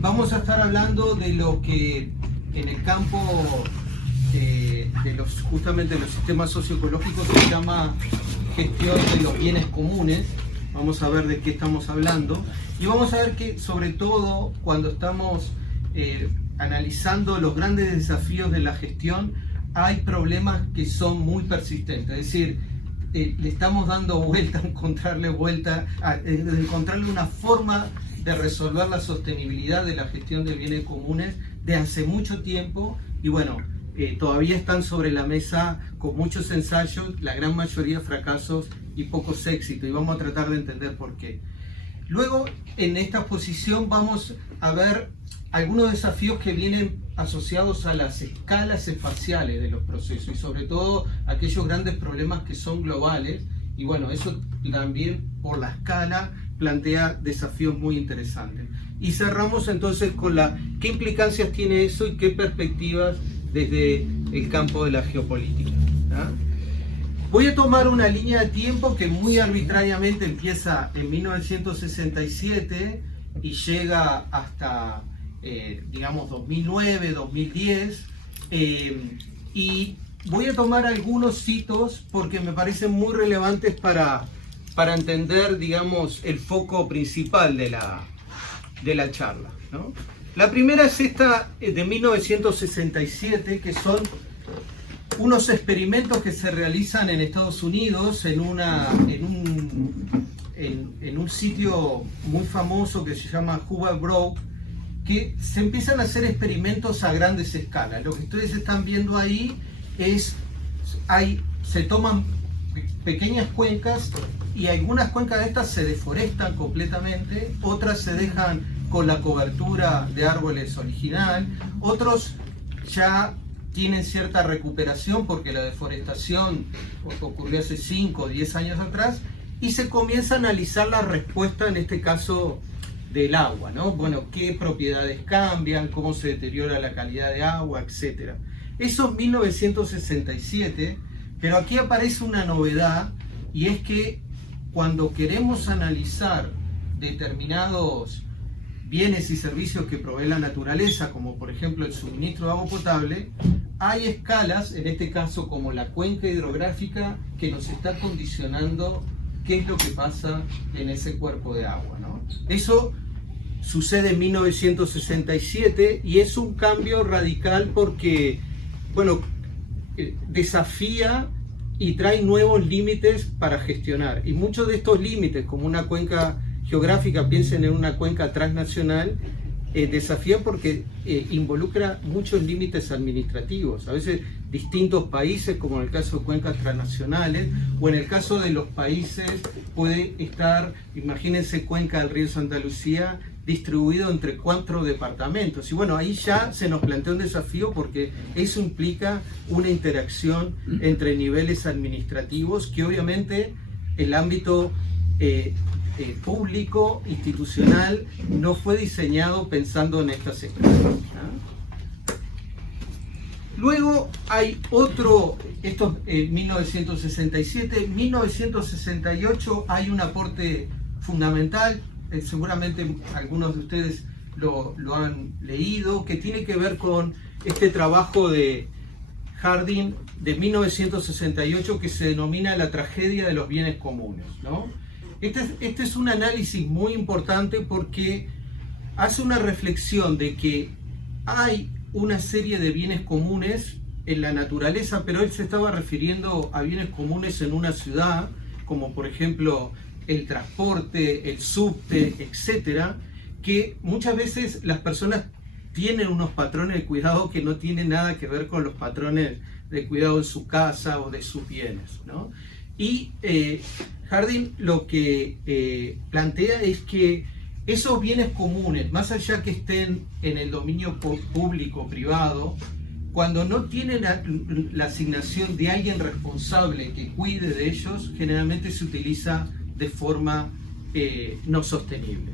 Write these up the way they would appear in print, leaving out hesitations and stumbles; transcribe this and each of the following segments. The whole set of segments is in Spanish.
vamos a estar hablando de lo que en el campo justamente de los sistemas socioecológicos se llama gestión de los bienes comunes. Vamos a ver de qué estamos hablando y vamos a ver que sobre todo cuando estamos analizando los grandes desafíos de la gestión hay problemas que son muy persistentes, es decir, le estamos dando vuelta, encontrarle una forma de resolver la sostenibilidad de la gestión de bienes comunes de hace mucho tiempo y bueno, todavía están sobre la mesa con muchos ensayos, la gran mayoría fracasos y pocos éxitos, y vamos a tratar de entender por qué. Luego, en esta exposición vamos a ver algunos desafíos que vienen asociados a las escalas espaciales de los procesos y sobre todo aquellos grandes problemas que son globales, y bueno, eso también por la escala plantea desafíos muy interesantes. Y cerramos entonces con qué implicancias tiene eso y qué perspectivas desde el campo de la geopolítica. Voy a tomar una línea de tiempo que muy arbitrariamente empieza en 1967 y llega hasta, digamos, 2009, 2010, y voy a tomar algunos hitos porque me parecen muy relevantes para entender, digamos, el foco principal de la charla, ¿no? La primera es esta de 1967, que son unos experimentos que se realizan en Estados Unidos en un sitio muy famoso que se llama Hubble Brook, que se empiezan a hacer experimentos a grandes escalas. Lo que ustedes están viendo ahí es, se toman pequeñas cuencas y algunas cuencas de estas se deforestan completamente, otras se dejan con la cobertura de árboles original, otros ya tienen cierta recuperación porque la deforestación ocurrió hace 5 o 10 años atrás, y se comienza a analizar la respuesta, en este caso, del agua, ¿no? Bueno, qué propiedades cambian, cómo se deteriora la calidad de agua, etc. Eso es 1967, pero aquí aparece una novedad, y es que cuando queremos analizar determinados bienes y servicios que provee la naturaleza, como por ejemplo el suministro de agua potable, hay escalas, en este caso como la cuenca hidrográfica, que nos está condicionando qué es lo que pasa en ese cuerpo de agua, ¿no? Eso sucede en 1967 y es un cambio radical porque, bueno, desafía y trae nuevos límites para gestionar. Y muchos de estos límites, como una cuenca geográfica, piensen en una cuenca transnacional, desafía porque involucra muchos límites administrativos, a veces distintos países, como en el caso de cuencas transnacionales, o en el caso de los países puede estar, imagínense, cuenca del río Santa Lucía distribuido entre 4 departamentos, y bueno, ahí ya se nos plantea un desafío porque eso implica una interacción entre niveles administrativos que obviamente el ámbito público, institucional, no fue diseñado pensando en estas escalas, ¿no? Luego hay otro, esto es 1967, 1968 hay un aporte fundamental, seguramente algunos de ustedes lo han leído, que tiene que ver con este trabajo de Harding de 1968 que se denomina la tragedia de los bienes comunes, ¿no? Este es un análisis muy importante porque hace una reflexión de que hay una serie de bienes comunes en la naturaleza, pero él se estaba refiriendo a bienes comunes en una ciudad, como por ejemplo el transporte, el subte, etcétera, que muchas veces las personas tienen unos patrones de cuidado que no tienen nada que ver con los patrones de cuidado en su casa o de sus bienes, ¿no? Y Harding lo que plantea es que esos bienes comunes, más allá que estén en el dominio público o privado, cuando no tienen la asignación de alguien responsable que cuide de ellos, generalmente se utiliza de forma no sostenible.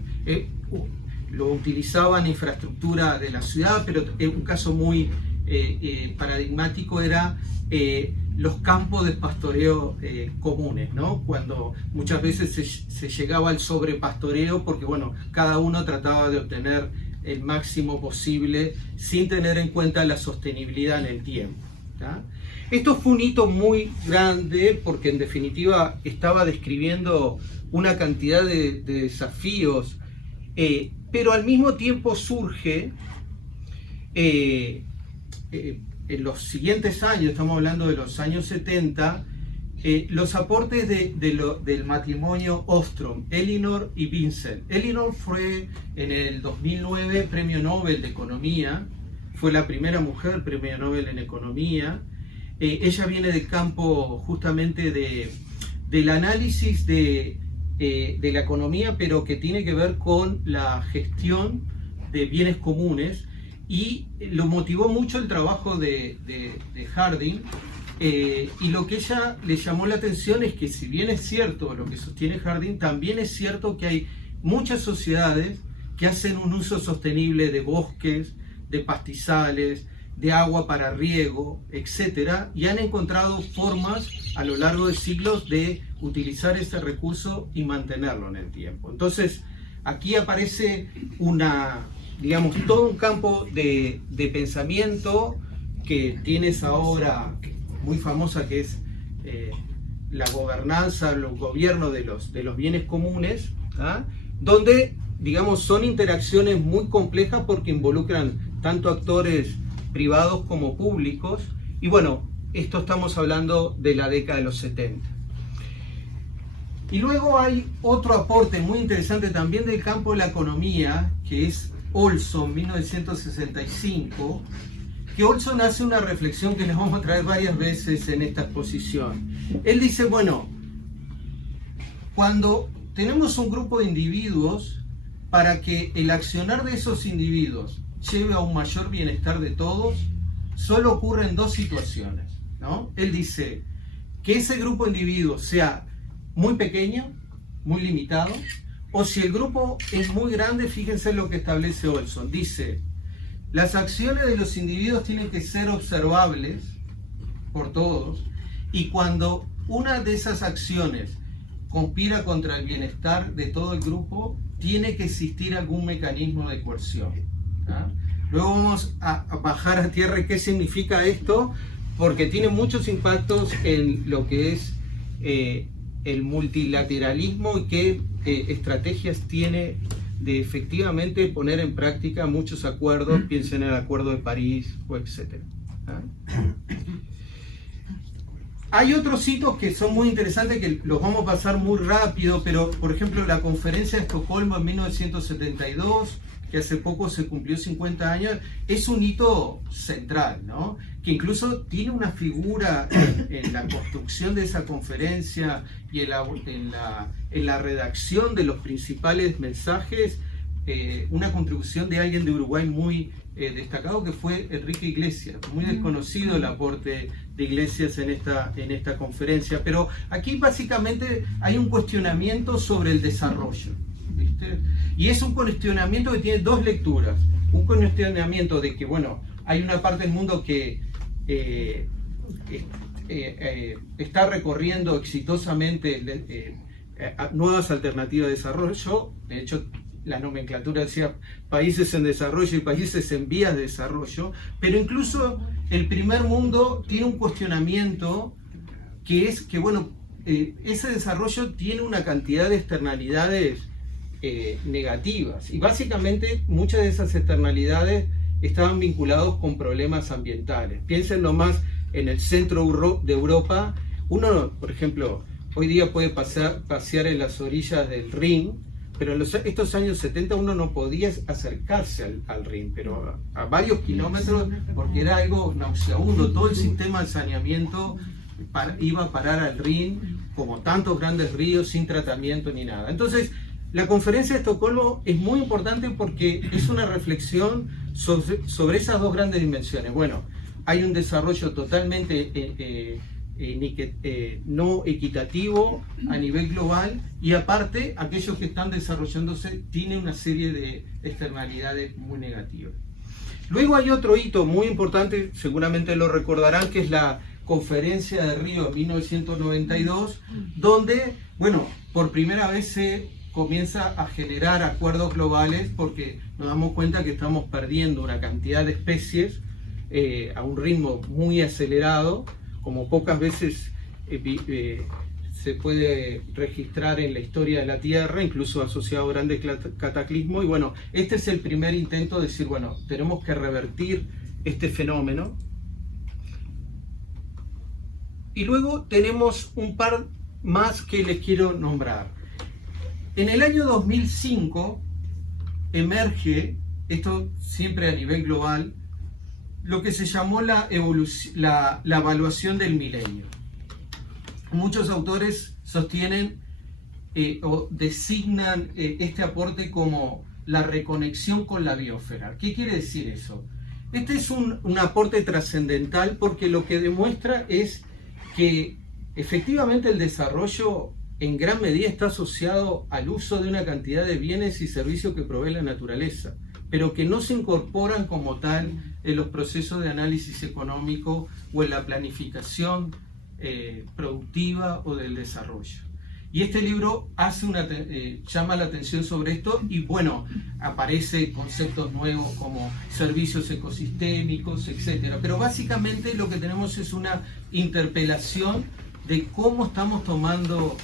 Lo utilizaban en infraestructura de la ciudad, pero un caso muy paradigmático era los campos de pastoreo comunes, ¿no? Cuando muchas veces se llegaba al sobrepastoreo porque, bueno, cada uno trataba de obtener el máximo posible sin tener en cuenta la sostenibilidad en el tiempo. ¿Tá? Esto fue un hito muy grande porque en definitiva estaba describiendo una cantidad de desafíos, pero al mismo tiempo surge en los siguientes años, estamos hablando de los años 70, los aportes del matrimonio Ostrom, Elinor y Vincent. Elinor fue en el 2009 Premio Nobel de Economía, fue la primera mujer Premio Nobel en Economía. Ella viene del campo justamente del análisis de la economía, pero que tiene que ver con la gestión de bienes comunes, y lo motivó mucho el trabajo de Harding. Y lo que ella le llamó la atención es que, si bien es cierto lo que sostiene Harding, también es cierto que hay muchas sociedades que hacen un uso sostenible de bosques, de pastizales, de agua para riego, etcétera, y han encontrado formas a lo largo de siglos de utilizar ese recurso y mantenerlo en el tiempo. Entonces, aquí aparece todo un campo de pensamiento que tienes ahora, muy famosa, que es la gobernanza, el gobierno de los bienes comunes, ¿ah? Donde, digamos, son interacciones muy complejas porque involucran tanto actores privados como públicos, y bueno, esto estamos hablando de la década de los 70. Y luego hay otro aporte muy interesante también del campo de la economía, que es Olson, 1965, que Olson hace una reflexión que les vamos a traer varias veces en esta exposición. Él dice, bueno, cuando tenemos un grupo de individuos, para que el accionar de esos individuos lleve a un mayor bienestar de todos, solo ocurren dos situaciones, ¿no? Él dice que ese grupo de individuos sea muy pequeño, muy limitado, o si el grupo es muy grande, fíjense lo que establece Olson. Dice, las acciones de los individuos tienen que ser observables por todos, y cuando una de esas acciones conspira contra el bienestar de todo el grupo, tiene que existir algún mecanismo de coerción. ¿Ah? Luego vamos a bajar a tierra qué significa esto, porque tiene muchos impactos en lo que es el multilateralismo y qué estrategias tiene de efectivamente poner en práctica muchos acuerdos, piensen en el Acuerdo de París, o etc. ¿Ah? Hay otros hitos que son muy interesantes, que los vamos a pasar muy rápido, pero por ejemplo la Conferencia de Estocolmo en 1972, que hace poco se cumplió 50 años, es un hito central, ¿no? Que incluso tiene una figura en la construcción de esa conferencia y en la redacción de los principales mensajes, una contribución de alguien de Uruguay muy destacado, que fue Enrique Iglesias. Muy desconocido el aporte de Iglesias en esta conferencia, pero aquí básicamente hay un cuestionamiento sobre el desarrollo, ¿viste? Y es un cuestionamiento que tiene dos lecturas. Un cuestionamiento de que, bueno, hay una parte del mundo que está recorriendo exitosamente nuevas alternativas de desarrollo. De hecho, la nomenclatura decía países en desarrollo y países en vías de desarrollo, pero incluso el primer mundo tiene un cuestionamiento que es que, bueno, ese desarrollo tiene una cantidad de externalidades negativas, y básicamente muchas de esas externalidades estaban vinculados con problemas ambientales. Piensen nomás en el centro de Europa. Uno, por ejemplo, hoy día puede pasear en las orillas del Rin, pero en estos años 70 uno no podía acercarse al Rin, pero a varios kilómetros, porque era algo nauseabundo. Todo el sistema de saneamiento iba a parar al Rin, como tantos grandes ríos, sin tratamiento ni nada. Entonces, la Conferencia de Estocolmo es muy importante porque es una reflexión sobre esas dos grandes dimensiones. Bueno, hay un desarrollo totalmente no equitativo a nivel global, y aparte aquellos que están desarrollándose tienen una serie de externalidades muy negativas. Luego hay otro hito muy importante, seguramente lo recordarán, que es la Conferencia de Río 1992, donde, bueno, por primera vez se comienza a generar acuerdos globales porque nos damos cuenta que estamos perdiendo una cantidad de especies a un ritmo muy acelerado, como pocas veces se puede registrar en la historia de la Tierra, incluso asociado a grandes cataclismos. Y bueno, este es el primer intento de decir, bueno, tenemos que revertir este fenómeno. Y luego tenemos un par más que les quiero nombrar. En el año 2005 emerge, esto siempre a nivel global, lo que se llamó la evaluación del milenio. Muchos autores sostienen o designan este aporte como la reconexión con la biosfera. ¿Qué quiere decir eso? Este es un aporte trascendental porque lo que demuestra es que efectivamente el desarrollo en gran medida está asociado al uso de una cantidad de bienes y servicios que provee la naturaleza, pero que no se incorporan como tal en los procesos de análisis económico o en la planificación productiva o del desarrollo. Y este libro llama la atención sobre esto y bueno, aparece conceptos nuevos como servicios ecosistémicos, etc. Pero básicamente lo que tenemos es una interpelación de cómo estamos tomando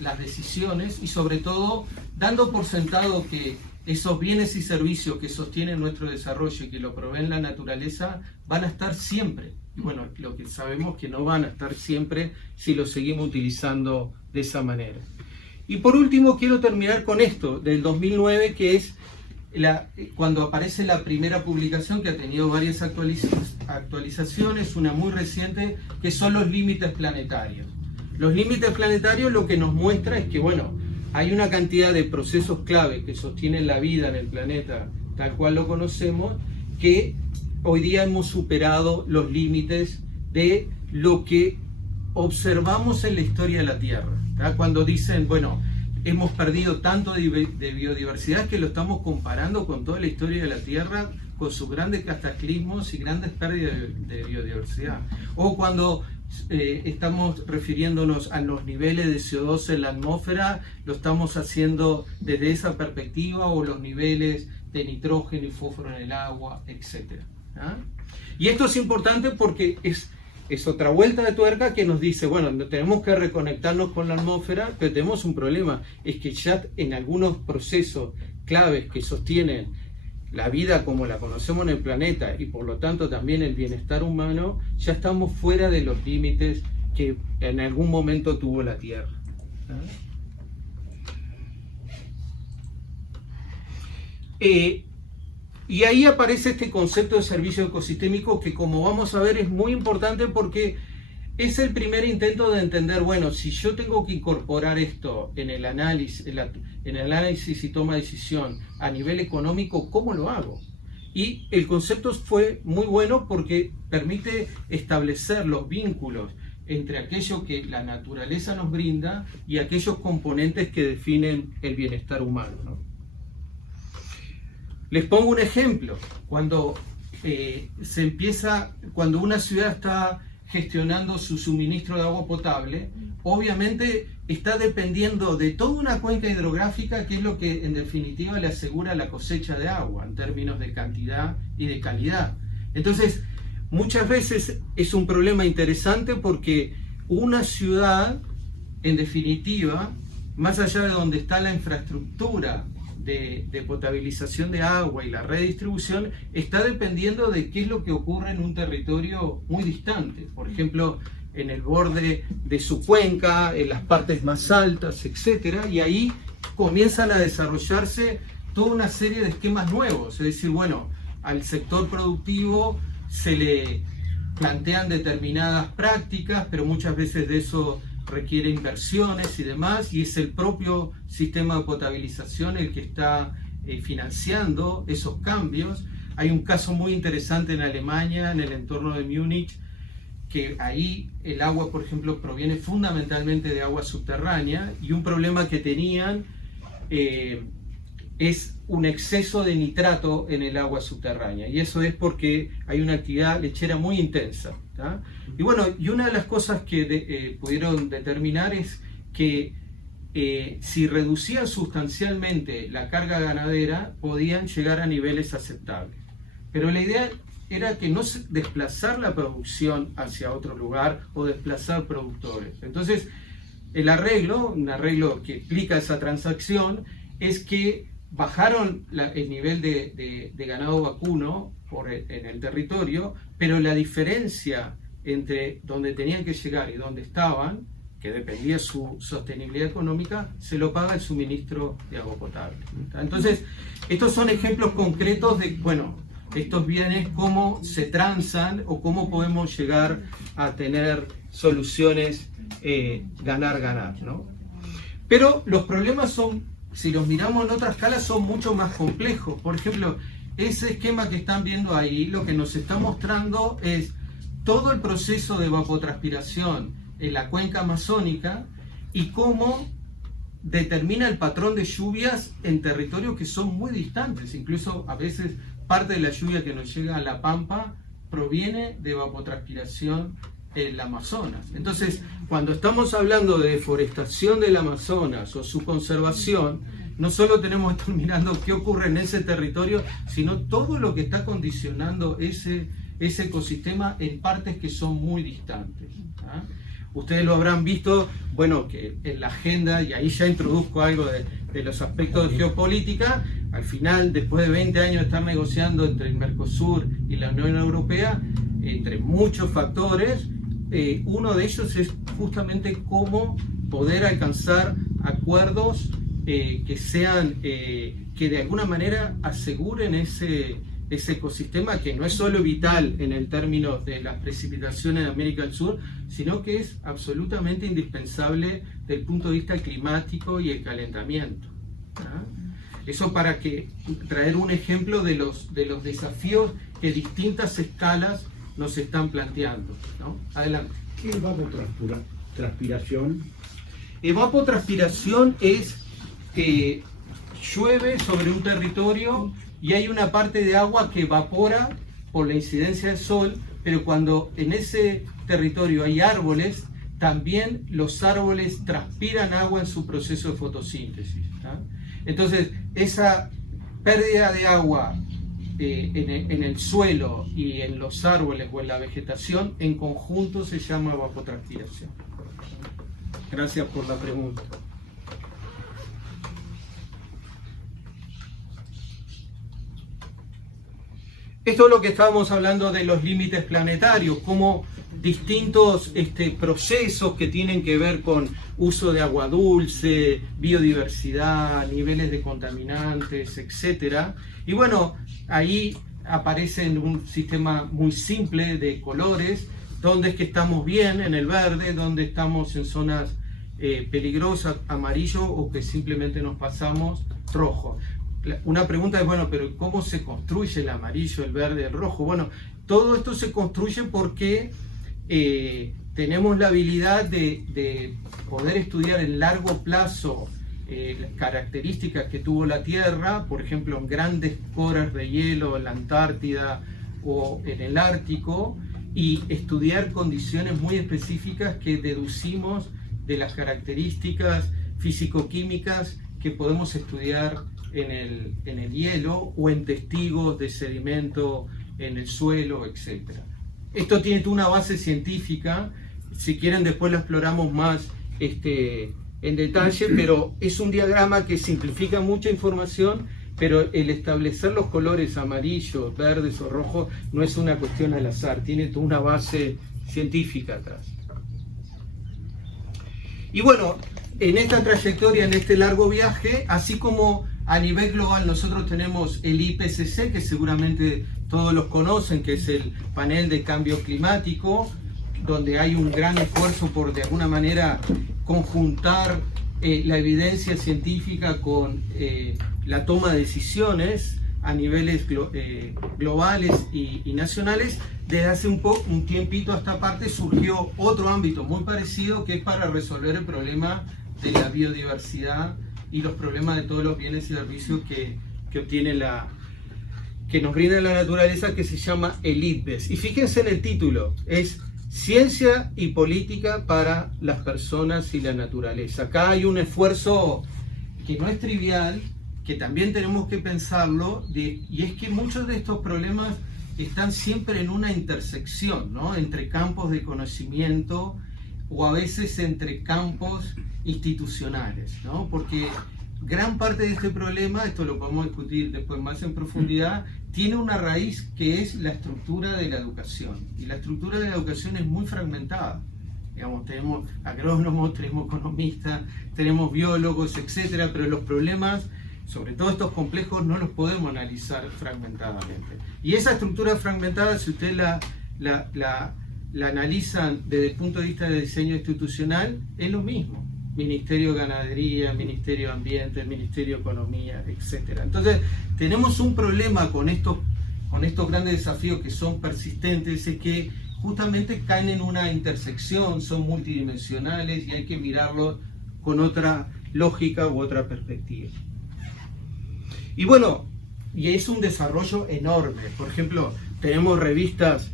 las decisiones y sobre todo dando por sentado que esos bienes y servicios que sostienen nuestro desarrollo y que lo proveen la naturaleza van a estar siempre. Y bueno, lo que sabemos que no van a estar siempre si lo seguimos utilizando de esa manera. Y por último quiero terminar con esto del 2009, que es cuando aparece la primera publicación que ha tenido varias actualizaciones, una muy reciente, que son los límites planetarios. Los límites planetarios lo que nos muestra es que, bueno, hay una cantidad de procesos clave que sostienen la vida en el planeta tal cual lo conocemos, que hoy día hemos superado los límites de lo que observamos en la historia de la Tierra. ¿Tá? Cuando dicen, bueno, hemos perdido tanto de biodiversidad que lo estamos comparando con toda la historia de la Tierra, con sus grandes cataclismos y grandes pérdidas de biodiversidad. O cuando estamos refiriéndonos a los niveles de CO2 en la atmósfera, lo estamos haciendo desde esa perspectiva, o los niveles de nitrógeno y fósforo en el agua, etc. ¿Ah? Y esto es importante porque es otra vuelta de tuerca que nos dice, bueno, tenemos que reconectarnos con la atmósfera, pero tenemos un problema, es que ya en algunos procesos claves que sostienen la vida como la conocemos en el planeta y por lo tanto también el bienestar humano, ya estamos fuera de los límites que en algún momento tuvo la Tierra. Y ahí aparece este concepto de servicio ecosistémico que, como vamos a ver, es muy importante porque es el primer intento de entender, bueno, si yo tengo que incorporar esto en el análisis, y toma de decisión a nivel económico, ¿cómo lo hago? Y el concepto fue muy bueno porque permite establecer los vínculos entre aquello que la naturaleza nos brinda y aquellos componentes que definen el bienestar humano, ¿no? Les pongo un ejemplo. Cuando cuando una ciudad está gestionando su suministro de agua potable, obviamente está dependiendo de toda una cuenca hidrográfica, que es lo que en definitiva le asegura la cosecha de agua en términos de cantidad y de calidad. Entonces, muchas veces es un problema interesante porque una ciudad, en definitiva, más allá de donde está la infraestructura de potabilización de agua y la redistribución, está dependiendo de qué es lo que ocurre en un territorio muy distante, por ejemplo en el borde de su cuenca, en las partes más altas, etc. Y ahí comienzan a desarrollarse toda una serie de esquemas nuevos, es decir, bueno, al sector productivo se le plantean determinadas prácticas, pero muchas veces de eso requiere inversiones y demás, y es el propio sistema de potabilización el que está financiando esos cambios. Hay un caso muy interesante en Alemania, en el entorno de Múnich, que ahí el agua, por ejemplo, proviene fundamentalmente de agua subterránea, y un problema que tenían es un exceso de nitrato en el agua subterránea, y eso es porque hay una actividad lechera muy intensa, ¿tá? Y bueno, y una de las cosas que pudieron determinar es que si reducían sustancialmente la carga ganadera, podían llegar a niveles aceptables. Pero la idea era que no desplazar la producción hacia otro lugar o desplazar productores. Entonces, un arreglo que explica esa transacción, es que bajaron el nivel de ganado vacuno en el territorio, pero la diferencia entre donde tenían que llegar y donde estaban, que dependía de su sostenibilidad económica, se lo paga el suministro de agua potable. Entonces, estos son ejemplos concretos de, estos bienes, cómo se transan o cómo podemos llegar a tener soluciones ganar-ganar, ¿no? Pero los problemas son, si los miramos en otra escala, son mucho más complejos. Por ejemplo, ese esquema que están viendo ahí, lo que nos está mostrando es todo el proceso de evapotranspiración en la cuenca amazónica y cómo determina el patrón de lluvias en territorios que son muy distantes. Incluso a veces parte de la lluvia que nos llega a la Pampa proviene de evapotranspiración en el Amazonas. Entonces, cuando estamos hablando de deforestación del Amazonas o su conservación, no solo tenemos que estar mirando qué ocurre en ese territorio, sino todo lo que está condicionando ese ecosistema en partes que son muy distantes. Ustedes lo habrán visto, que en la agenda, y ahí ya introduzco algo de los aspectos de geopolítica, al final, después de 20 años de estar negociando entre el Mercosur y la Unión Europea, entre muchos factores, uno de ellos es justamente cómo poder alcanzar acuerdos que sean, que de alguna manera aseguren ese ecosistema, que no es solo vital en el término de las precipitaciones de América del Sur, sino que es absolutamente indispensable desde el punto de vista climático y el calentamiento. Eso para traer un ejemplo de los desafíos que distintas escalas nos están planteando, ¿no? Adelante. ¿Qué es evapotranspiración? Evapotranspiración es que llueve sobre un territorio y hay una parte de agua que evapora por la incidencia del sol, pero cuando en ese territorio hay árboles, también los árboles transpiran agua en su proceso de fotosíntesis. Entonces, esa pérdida de agua en el suelo y en los árboles o en la vegetación, en conjunto se llama evapotranspiración. Gracias por la pregunta. Esto es lo que estábamos hablando de los límites planetarios, como distintos procesos que tienen que ver con uso de agua dulce, biodiversidad, niveles de contaminantes, etc. Y ahí aparece en un sistema muy simple de colores, donde es que estamos bien en el verde, donde estamos en zonas peligrosas, amarillo, o que simplemente nos pasamos rojo. Una pregunta es, pero ¿cómo se construye el amarillo, el verde, el rojo? Todo esto se construye porque tenemos la habilidad de poder estudiar en largo plazo las características que tuvo la Tierra, por ejemplo, en grandes coras de hielo en la Antártida o en el Ártico, y estudiar condiciones muy específicas que deducimos de las características físico-químicas que podemos estudiar en el hielo o en testigos de sedimento en el suelo, etc. Esto tiene una base científica, si quieren después lo exploramos más en detalle, pero es un diagrama que simplifica mucha información, pero el establecer los colores amarillos, verdes o rojos no es una cuestión al azar, tiene toda una base científica atrás. Y en esta trayectoria, en este largo viaje, así como a nivel global nosotros tenemos el IPCC, que seguramente todos los conocen, que es el panel de cambio climático, donde hay un gran esfuerzo por de alguna manera conjuntar la evidencia científica con la toma de decisiones a niveles globales y nacionales. Desde hace un tiempito a esta parte surgió otro ámbito muy parecido, que es para resolver el problema de la biodiversidad y los problemas de todos los bienes y servicios que obtiene que nos brinda la naturaleza, que se llama el IPBES. Y fíjense en el título, es ciencia y política para las personas y la naturaleza. Acá hay un esfuerzo que no es trivial, que también tenemos que pensarlo, y es que muchos de estos problemas están siempre en una intersección, ¿no? Entre campos de conocimiento o a veces entre campos institucionales, ¿no? Porque gran parte de este problema, esto lo podemos discutir después más en profundidad, tiene una raíz que es la estructura de la educación. Y la estructura de la educación es muy fragmentada. Digamos, tenemos agrónomos, tenemos economistas, tenemos biólogos, etcétera, pero los problemas, sobre todo estos complejos, no los podemos analizar fragmentadamente. Y esa estructura fragmentada, si ustedes la analizan desde el punto de vista de diseño institucional, es lo mismo. Ministerio de Ganadería, Ministerio de Ambiente, Ministerio de Economía, etc. Entonces, tenemos un problema con estos grandes desafíos que son persistentes, es que justamente caen en una intersección, son multidimensionales y hay que mirarlo con otra lógica u otra perspectiva. Y bueno, y es un desarrollo enorme. Por ejemplo, tenemos revistas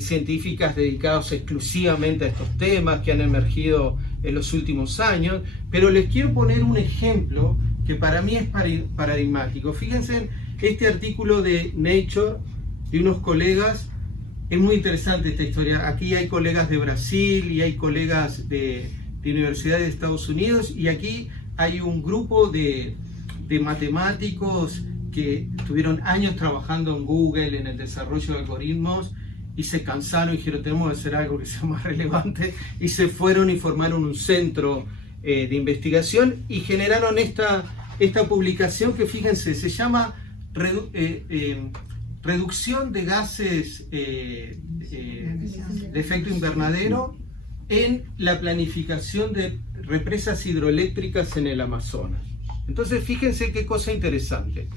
científicas dedicadas exclusivamente a estos temas que han emergido en los últimos años, pero les quiero poner un ejemplo que para mí es paradigmático. Fíjense en este artículo de Nature de unos colegas, es muy interesante esta historia. Aquí hay colegas de Brasil y hay colegas de universidades de Estados Unidos, y aquí hay un grupo de matemáticos que tuvieron años trabajando en Google en el desarrollo de algoritmos y se cansaron y dijeron, tenemos que hacer algo que sea más relevante, y se fueron y formaron un centro de investigación y generaron esta publicación que, fíjense, se llama Reducción de gases de efecto invernadero en la planificación de represas hidroeléctricas en el Amazonas. Entonces, fíjense qué cosa interesante.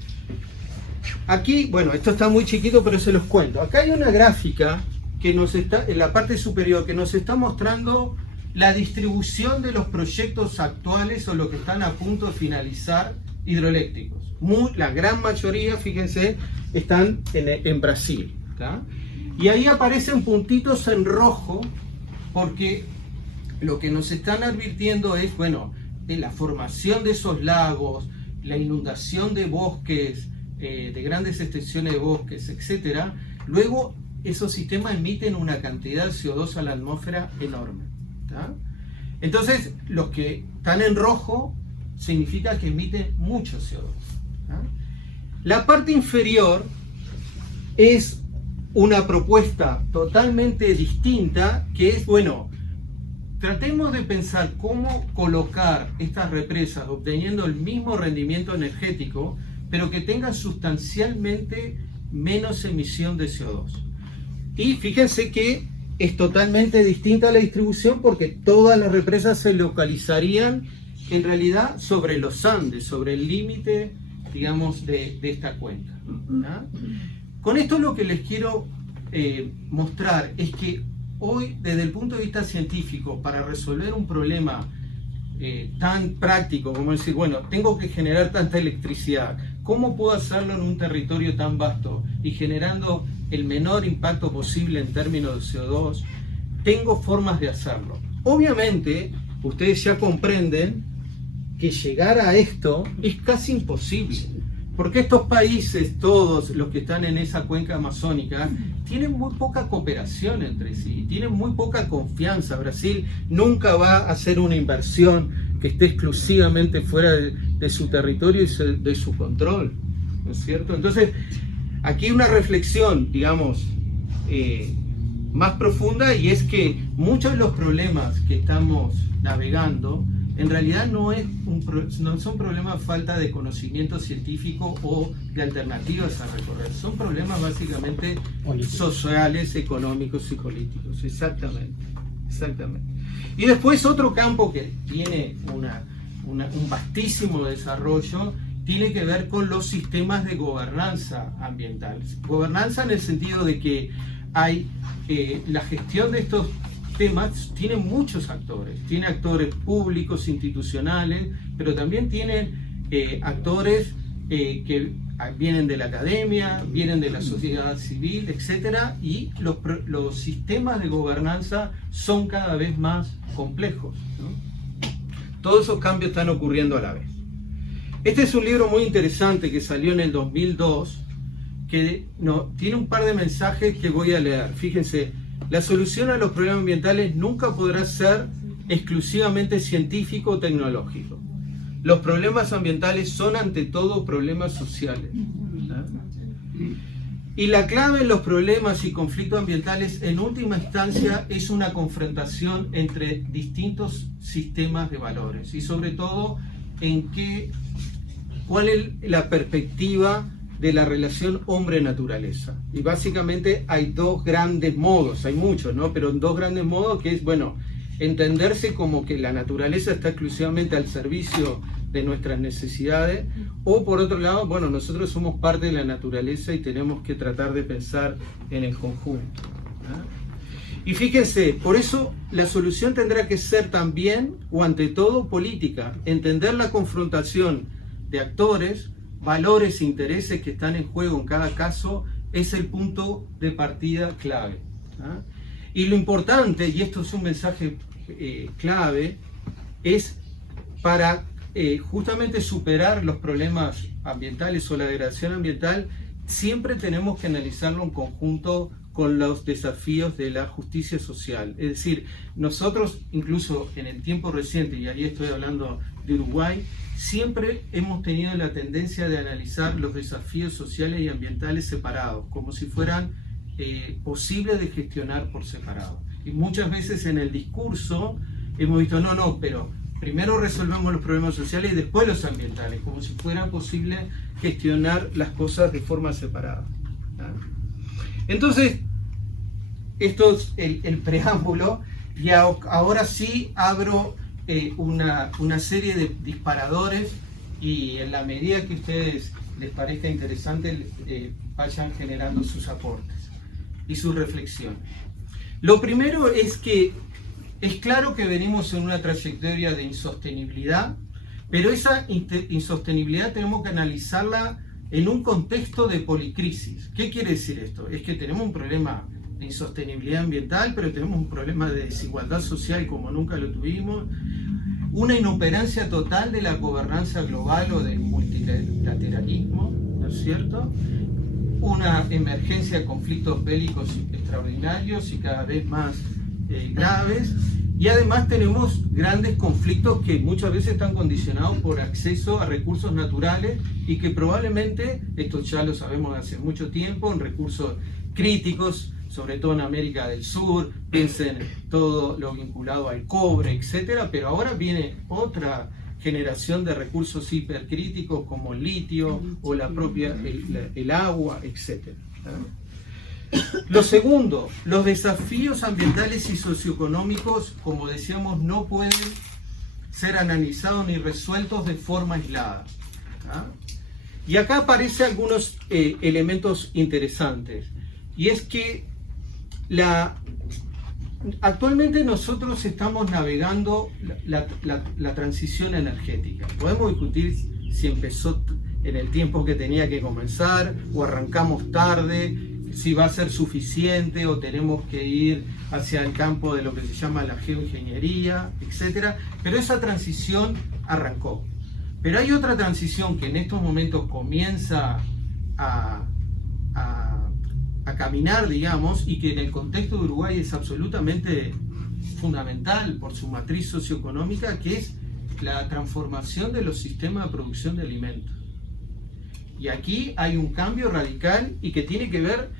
Aquí, bueno, esto está muy chiquito, pero se los cuento. Acá hay una gráfica que nos está, en la parte superior, que nos está mostrando la distribución de los proyectos actuales o los que están a punto de finalizar hidroeléctricos. La gran mayoría, fíjense, están en Brasil, ¿tá? Y ahí aparecen puntitos en rojo porque lo que nos están advirtiendo es, bueno, de la formación de esos lagos, la inundación de bosques, de grandes extensiones de bosques, etcétera. Luego esos sistemas emiten una cantidad de CO2 a la atmósfera enorme, ¿tá? Entonces, los que están en rojo significa que emiten mucho CO2, ¿tá? La parte inferior es una propuesta totalmente distinta, que es, bueno, tratemos de pensar cómo colocar estas represas obteniendo el mismo rendimiento energético, pero que tengan sustancialmente menos emisión de CO2. Y fíjense que es totalmente distinta la distribución porque todas las represas se localizarían en realidad sobre los Andes, sobre el límite, digamos, de esta cuenca, ¿tá? Con esto lo que les quiero mostrar es que hoy, desde el punto de vista científico, para resolver un problema tan práctico como decir, bueno, tengo que generar tanta electricidad, ¿cómo puedo hacerlo en un territorio tan vasto y generando el menor impacto posible en términos de CO2? Tengo formas de hacerlo. Obviamente, ustedes ya comprenden que llegar a esto es casi imposible, porque estos países, todos los que están en esa cuenca amazónica, tienen muy poca cooperación entre sí, tienen muy poca confianza. Brasil nunca va a hacer una inversión que esté exclusivamente fuera de su territorio y de su control, ¿no es cierto? Entonces, aquí hay una reflexión, digamos, más profunda, y es que muchos de los problemas que estamos navegando en realidad no son problemas de falta de conocimiento científico o de alternativas a recorrer, son problemas básicamente sociales, económicos y políticos. Exactamente. Y después otro campo que tiene un vastísimo desarrollo tiene que ver con los sistemas de gobernanza ambiental. Gobernanza en el sentido de que hay la gestión de estos temas tiene muchos actores, tiene actores públicos, institucionales, pero también tienen actores que vienen de la academia, vienen de la sociedad civil, etcétera, y los sistemas de gobernanza son cada vez más complejos, ¿no? Todos esos cambios están ocurriendo a la vez. Este es un libro muy interesante que salió en el 2002, que tiene un par de mensajes que voy a leer. Fíjense, la solución a los problemas ambientales nunca podrá ser exclusivamente científico o tecnológico. Los problemas ambientales son ante todo problemas sociales, ¿verdad? Y la clave en los problemas y conflictos ambientales en última instancia es una confrontación entre distintos sistemas de valores y sobre todo cuál es la perspectiva de la relación hombre-naturaleza. Y básicamente hay dos grandes modos, hay muchos, ¿no? Pero dos grandes modos que es, bueno, entenderse como que la naturaleza está exclusivamente al servicio de nuestras necesidades, o por otro lado, bueno, nosotros somos parte de la naturaleza y tenemos que tratar de pensar en el conjunto, ¿verdad? Y fíjense, por eso la solución tendrá que ser también, o ante todo, política. Entender la confrontación de actores, valores e intereses que están en juego en cada caso es el punto de partida clave, ¿verdad? Y lo importante, y esto es un mensaje clave, es para justamente superar los problemas ambientales o la degradación ambiental, siempre tenemos que analizarlo en conjunto con los desafíos de la justicia social. Es decir, nosotros incluso en el tiempo reciente, y ahí estoy hablando de Uruguay, siempre hemos tenido la tendencia de analizar los desafíos sociales y ambientales separados, como si fueran posibles de gestionar por separado. Y muchas veces en el discurso hemos visto, no, pero primero resolvemos los problemas sociales y después los ambientales, como si fuera posible gestionar las cosas de forma separada, ¿verdad? Entonces, esto es el preámbulo, y ahora sí abro una serie de disparadores, y en la medida que a ustedes les parezca interesante, vayan generando sus aportes y sus reflexiones. Lo primero es que es claro que venimos en una trayectoria de insostenibilidad, pero esa insostenibilidad tenemos que analizarla en un contexto de policrisis. ¿Qué quiere decir esto? Es que tenemos un problema de insostenibilidad ambiental, pero tenemos un problema de desigualdad social como nunca lo tuvimos, una inoperancia total de la gobernanza global o del multilateralismo, ¿no es cierto? Una emergencia de conflictos bélicos extraordinarios y cada vez más graves, y además tenemos grandes conflictos que muchas veces están condicionados por acceso a recursos naturales y que probablemente, esto ya lo sabemos hace mucho tiempo, en recursos críticos, sobre todo en América del Sur, piensen todo lo vinculado al cobre, etcétera, pero ahora viene otra generación de recursos hipercríticos como el litio o la propia el agua, etcétera. Lo segundo, los desafíos ambientales y socioeconómicos, como decíamos, no pueden ser analizados ni resueltos de forma aislada, ¿ah? Y acá aparecen algunos elementos interesantes, y es que actualmente nosotros estamos navegando la transición energética. Podemos discutir si empezó en el tiempo que tenía que comenzar o arrancamos tarde, si va a ser suficiente o tenemos que ir hacia el campo de lo que se llama la geoingeniería, etc. Pero esa transición arrancó. Pero hay otra transición que en estos momentos comienza a caminar, digamos, y que en el contexto de Uruguay es absolutamente fundamental por su matriz socioeconómica, que es la transformación de los sistemas de producción de alimentos. Y aquí hay un cambio radical y que tiene que ver,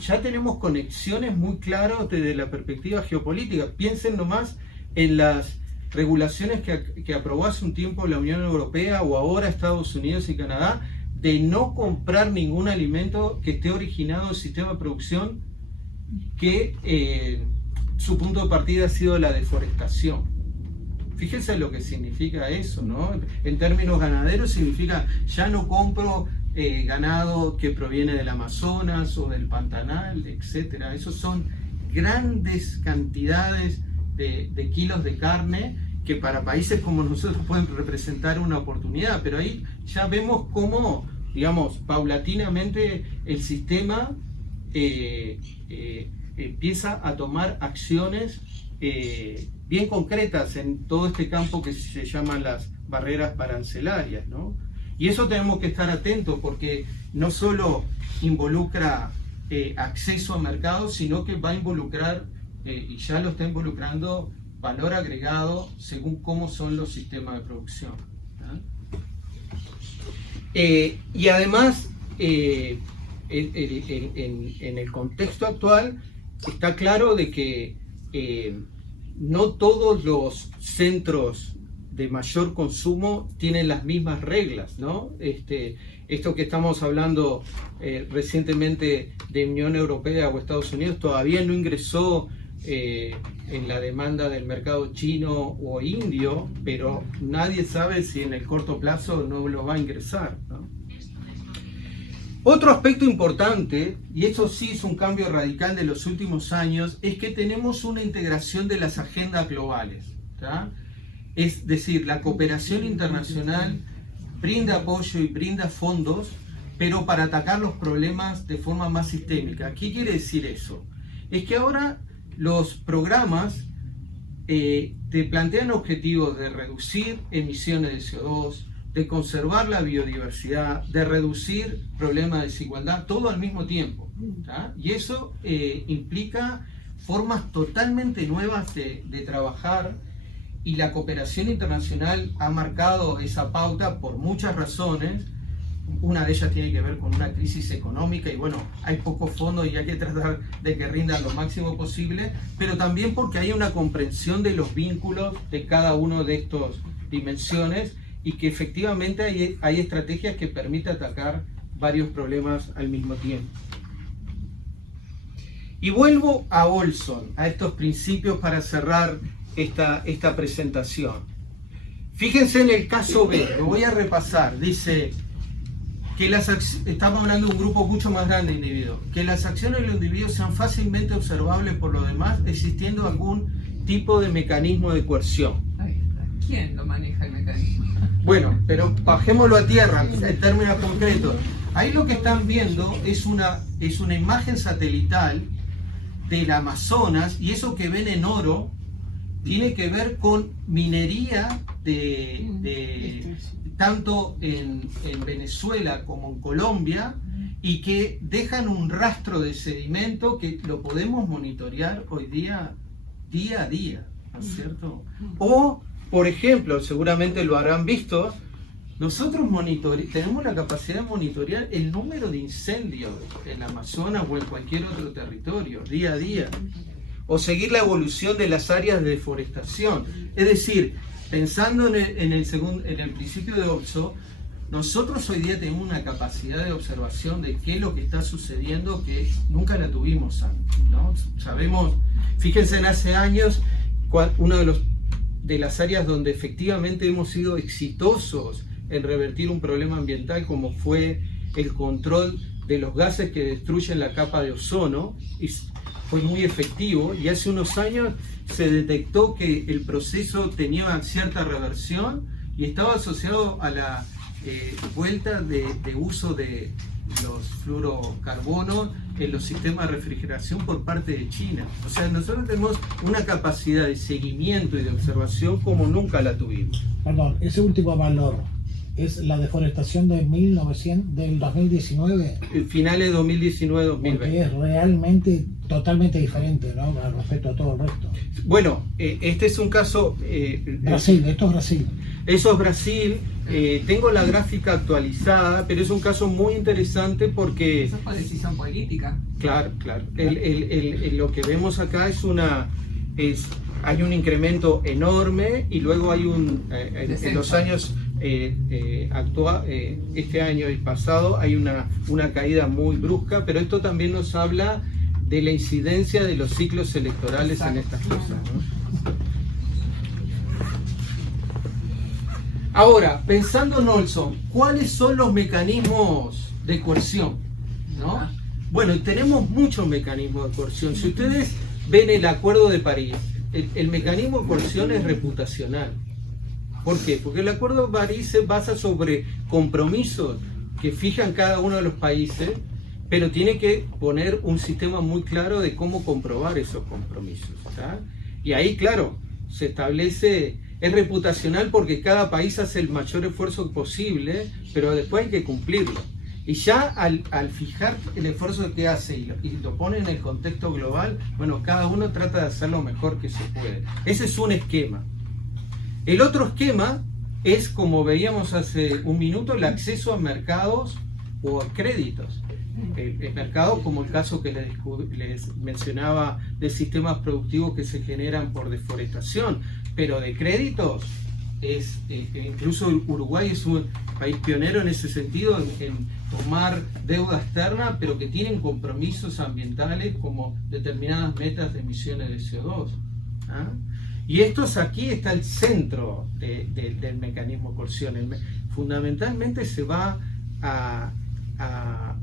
ya tenemos conexiones muy claras desde la perspectiva geopolítica. Piensen nomás en las regulaciones que aprobó hace un tiempo la Unión Europea o ahora Estados Unidos y Canadá, de no comprar ningún alimento que esté originado del sistema de producción que su punto de partida ha sido la deforestación. Fíjense lo que significa eso, ¿no? En términos ganaderos significa ya no compro ganado que proviene del Amazonas o del Pantanal, etc. Esos son grandes cantidades de kilos de carne que para países como nosotros pueden representar una oportunidad, pero ahí ya vemos cómo digamos, paulatinamente el sistema empieza a tomar acciones bien concretas en todo este campo que se llaman las barreras arancelarias, ¿no? Y eso tenemos que estar atentos porque no solo involucra acceso a mercados, sino que va a involucrar, y ya lo está involucrando, valor agregado según cómo son los sistemas de producción, ¿no? Y además, en el contexto actual, está claro de que no todos los centros de mayor consumo tienen las mismas reglas, ¿no? Esto que estamos hablando recientemente de Unión Europea o Estados Unidos todavía no ingresó en la demanda del mercado chino o indio, pero nadie sabe si en el corto plazo no lo va a ingresar, ¿no? Otro aspecto importante, y eso sí es un cambio radical de los últimos años, es que tenemos una integración de las agendas globales, ¿tá? Es decir, la cooperación internacional brinda apoyo y brinda fondos, pero para atacar los problemas de forma más sistémica. ¿Qué quiere decir eso? Es que ahora los programas te plantean objetivos de reducir emisiones de CO2, de conservar la biodiversidad, de reducir problemas de desigualdad, todo al mismo tiempo, ¿tá? Y eso implica formas totalmente nuevas de trabajar, y la cooperación internacional ha marcado esa pauta por muchas razones. Una de ellas tiene que ver con una crisis económica y bueno, hay pocos fondos y hay que tratar de que rindan lo máximo posible, pero también porque hay una comprensión de los vínculos de cada uno de estas dimensiones y que efectivamente hay estrategias que permiten atacar varios problemas al mismo tiempo. Y vuelvo a Olson, a estos principios para cerrar esta presentación. Fíjense en el caso B, lo voy a repasar. Dice que estamos hablando de un grupo mucho más grande de individuos, que las acciones de los individuos sean fácilmente observables por los demás, existiendo algún tipo de mecanismo de coerción. ¿Quién lo maneja el mecanismo? Bueno, pero bajémoslo a tierra, en términos concretos. Ahí lo que están viendo es una imagen satelital del Amazonas, y eso que ven en oro tiene que ver con minería tanto en Venezuela como en Colombia, y que dejan un rastro de sedimento que lo podemos monitorear hoy día a día, ¿no es cierto? O, por ejemplo, seguramente lo habrán visto, nosotros tenemos la capacidad de monitorear el número de incendios en Amazonas o en cualquier otro territorio, día a día, o seguir la evolución de las áreas de deforestación. Es decir, pensando en el principio de Olson, nosotros hoy día tenemos una capacidad de observación de qué es lo que está sucediendo que nunca la tuvimos antes, ¿no? Sabemos, fíjense, en hace años, una de las áreas donde efectivamente hemos sido exitosos en revertir un problema ambiental, como fue el control de los gases que destruyen la capa de ozono, y fue muy efectivo, y hace unos años se detectó que el proceso tenía cierta reversión y estaba asociado a la vuelta de uso de los fluorocarbonos en los sistemas de refrigeración por parte de China. O sea, nosotros tenemos una capacidad de seguimiento y de observación como nunca la tuvimos. Perdón, ese último valor es la deforestación de del 2019. Finales de 2019-2020. Porque es realmente totalmente diferente, ¿no?, respecto a todo el resto. Bueno, este es un caso... Brasil, esto es Brasil. Eso es Brasil. Tengo la gráfica actualizada, pero es un caso muy interesante porque... Eso es por decisión política. Claro. Lo que vemos acá hay un incremento enorme, y luego hay en los años este año y pasado hay una caída muy brusca, pero esto también nos habla de la incidencia de los ciclos electorales. Exacto. En estas cosas, ¿no? Ahora, pensando en Olson, ¿cuáles son los mecanismos de coerción, ¿no? Bueno, tenemos muchos mecanismos de coerción. Si ustedes ven el Acuerdo de París, el mecanismo de coerción es reputacional. ¿Por qué? Porque el Acuerdo de París se basa sobre compromisos que fijan cada uno de los países, pero tiene que poner un sistema muy claro de cómo comprobar esos compromisos, ¿tá? Y ahí, claro, se establece, es reputacional porque cada país hace el mayor esfuerzo posible, pero después hay que cumplirlo. Y ya al fijar el esfuerzo que hace y lo pone en el contexto global, bueno, cada uno trata de hacer lo mejor que se puede. Ese es un esquema. El otro esquema es, como veíamos hace un minuto, el acceso a mercados o a créditos. El mercado, como el caso que les mencionaba de sistemas productivos que se generan por deforestación, pero de créditos, incluso Uruguay es un país pionero en ese sentido, en tomar deuda externa, pero que tienen compromisos ambientales como determinadas metas de emisiones de CO2. ¿Ah? Y aquí está el centro del mecanismo de coerción. Fundamentalmente se va a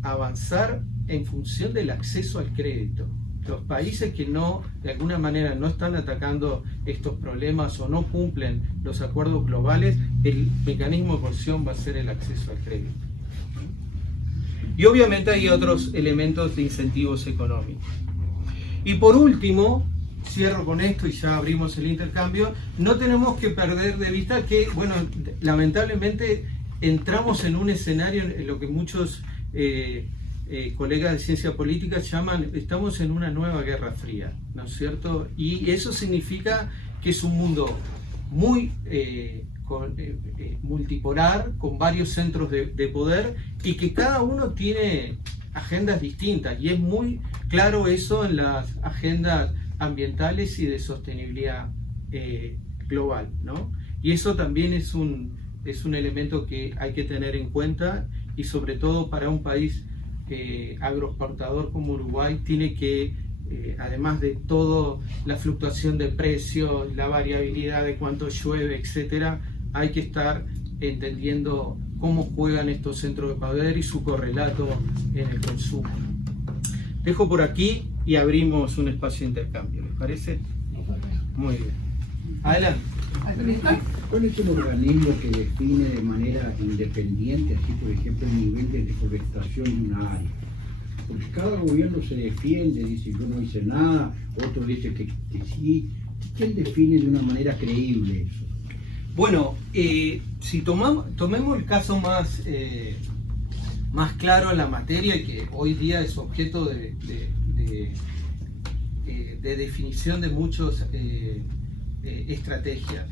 avanzar en función del acceso al crédito. Los países que de alguna manera no están atacando estos problemas o no cumplen los acuerdos globales, el mecanismo de coerción va a ser el acceso al crédito. Y obviamente hay otros elementos de incentivos económicos. Y por último, cierro con esto y ya abrimos el intercambio, no tenemos que perder de vista que, bueno, lamentablemente entramos en un escenario en lo que muchos colegas de ciencia política llaman, estamos en una nueva guerra fría, ¿no es cierto? Y eso significa que es un mundo muy multipolar, con varios centros de poder y que cada uno tiene agendas distintas, y es muy claro eso en las agendas ambientales y de sostenibilidad global, ¿no? Y eso también es un elemento que hay que tener en cuenta, y sobre todo para un país agroexportador como Uruguay, tiene que, además de toda la fluctuación de precios, la variabilidad de cuánto llueve, etcétera, hay que estar entendiendo cómo juegan estos centros de poder y su correlato en el consumo. Dejo por aquí y abrimos un espacio de intercambio, ¿les parece? Muy bien. Adelante. ¿Cuál es el organismo que define de manera independiente, así por ejemplo, el nivel de deforestación de una área? Porque cada gobierno se defiende, dice yo no hice nada, otro dice que sí. ¿Quién define de una manera creíble eso? Bueno, si tomemos el caso más claro en la materia y que hoy día es objeto de definición de muchas estrategias,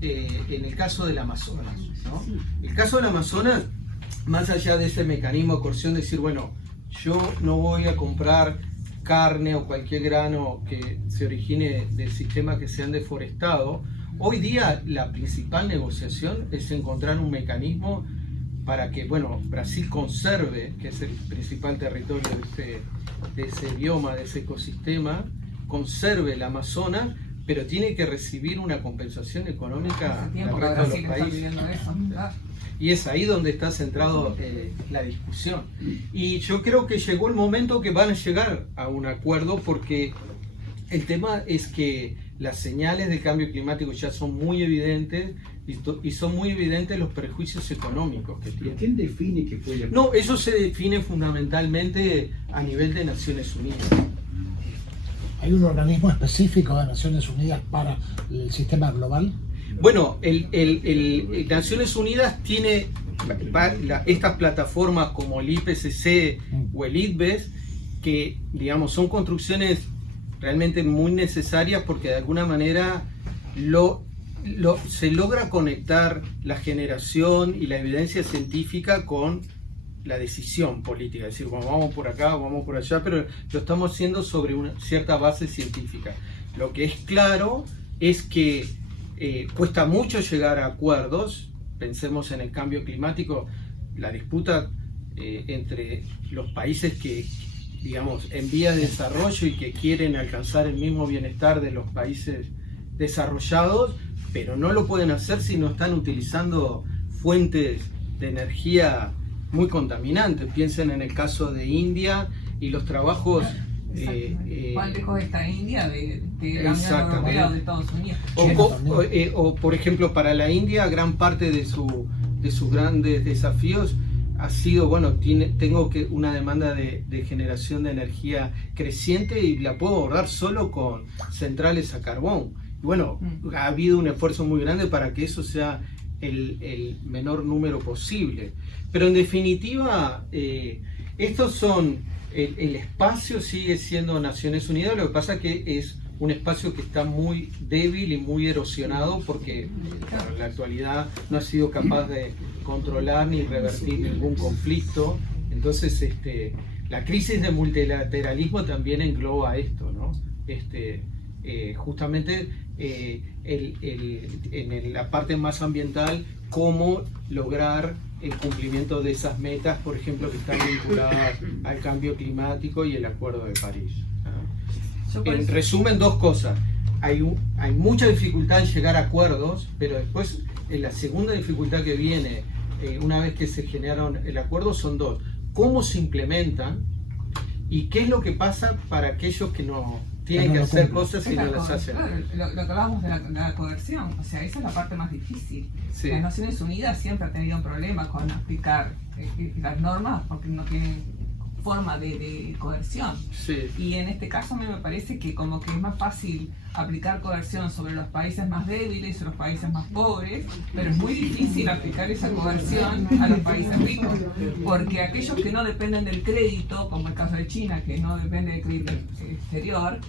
en el caso del Amazonas, ¿no? El caso del Amazonas, más allá de ese mecanismo de coerción, decir, bueno, yo no voy a comprar carne o cualquier grano que se origine del sistema que se han deforestado. Hoy día la principal negociación es encontrar un mecanismo para que, bueno, Brasil conserve, que es el principal territorio de ese bioma, de ese ecosistema, conserve el Amazonas, pero tiene que recibir una compensación económica del resto de los países. Y es ahí donde está centrado la discusión. Y yo creo que llegó el momento que van a llegar a un acuerdo, porque el tema es que las señales de cambio climático ya son muy evidentes, y son muy evidentes los perjuicios económicos que tiene. ¿Quién define que puede? No, eso se define fundamentalmente a nivel de Naciones Unidas. ¿Hay un organismo específico de Naciones Unidas para el sistema global? Bueno, Naciones Unidas tiene estas plataformas como el IPCC o el IPBES, que, digamos, son construcciones realmente muy necesarias, porque de alguna manera se logra conectar la generación y la evidencia científica con la decisión política, es decir, bueno, vamos por acá, vamos por allá, pero lo estamos haciendo sobre una cierta base científica. Lo que es claro es que cuesta mucho llegar a acuerdos. Pensemos en el cambio climático, la disputa entre los países que, digamos, en vías de desarrollo y que quieren alcanzar el mismo bienestar de los países desarrollados, pero no lo pueden hacer si no están utilizando fuentes de energía muy contaminantes. Piensen en el caso de India y los trabajos... ¿Cuán lejos está India de la Unión Europea o de Estados Unidos? O por ejemplo, para la India, gran parte de sus grandes desafíos ha sido, bueno, tengo una demanda de generación de energía creciente y la puedo ahorrar solo con centrales a carbón. Bueno, ha habido un esfuerzo muy grande para que eso sea el menor número posible. Pero en definitiva, estos son, el espacio sigue siendo Naciones Unidas, lo que pasa que es un espacio que está muy débil y muy erosionado porque claro, en la actualidad no ha sido capaz de controlar ni revertir ningún conflicto. Entonces, la crisis de multilateralismo también engloba esto, ¿no? Justamente en la parte más ambiental, cómo lograr el cumplimiento de esas metas, por ejemplo, que están vinculadas al cambio climático y el Acuerdo de París. En resumen, dos cosas. Hay mucha dificultad en llegar a acuerdos, pero después la segunda dificultad que viene una vez que se generaron el acuerdo son dos. ¿Cómo se implementan? ¿Y qué es lo que pasa para aquellos que no tienen que hacer cosas y no las hacen? Lo que hablábamos de la coerción, o sea, esa es la parte más difícil. Sí. Las Naciones Unidas siempre han tenido un problema con aplicar las normas porque no tienen forma de coerción. Sí. Y en este caso a mí me parece que como que es más fácil aplicar coerción sobre los países más débiles o los países más pobres, pero es muy difícil aplicar esa coerción a los países ricos, porque aquellos que no dependen del crédito, como el caso de China, que no depende del crédito exterior,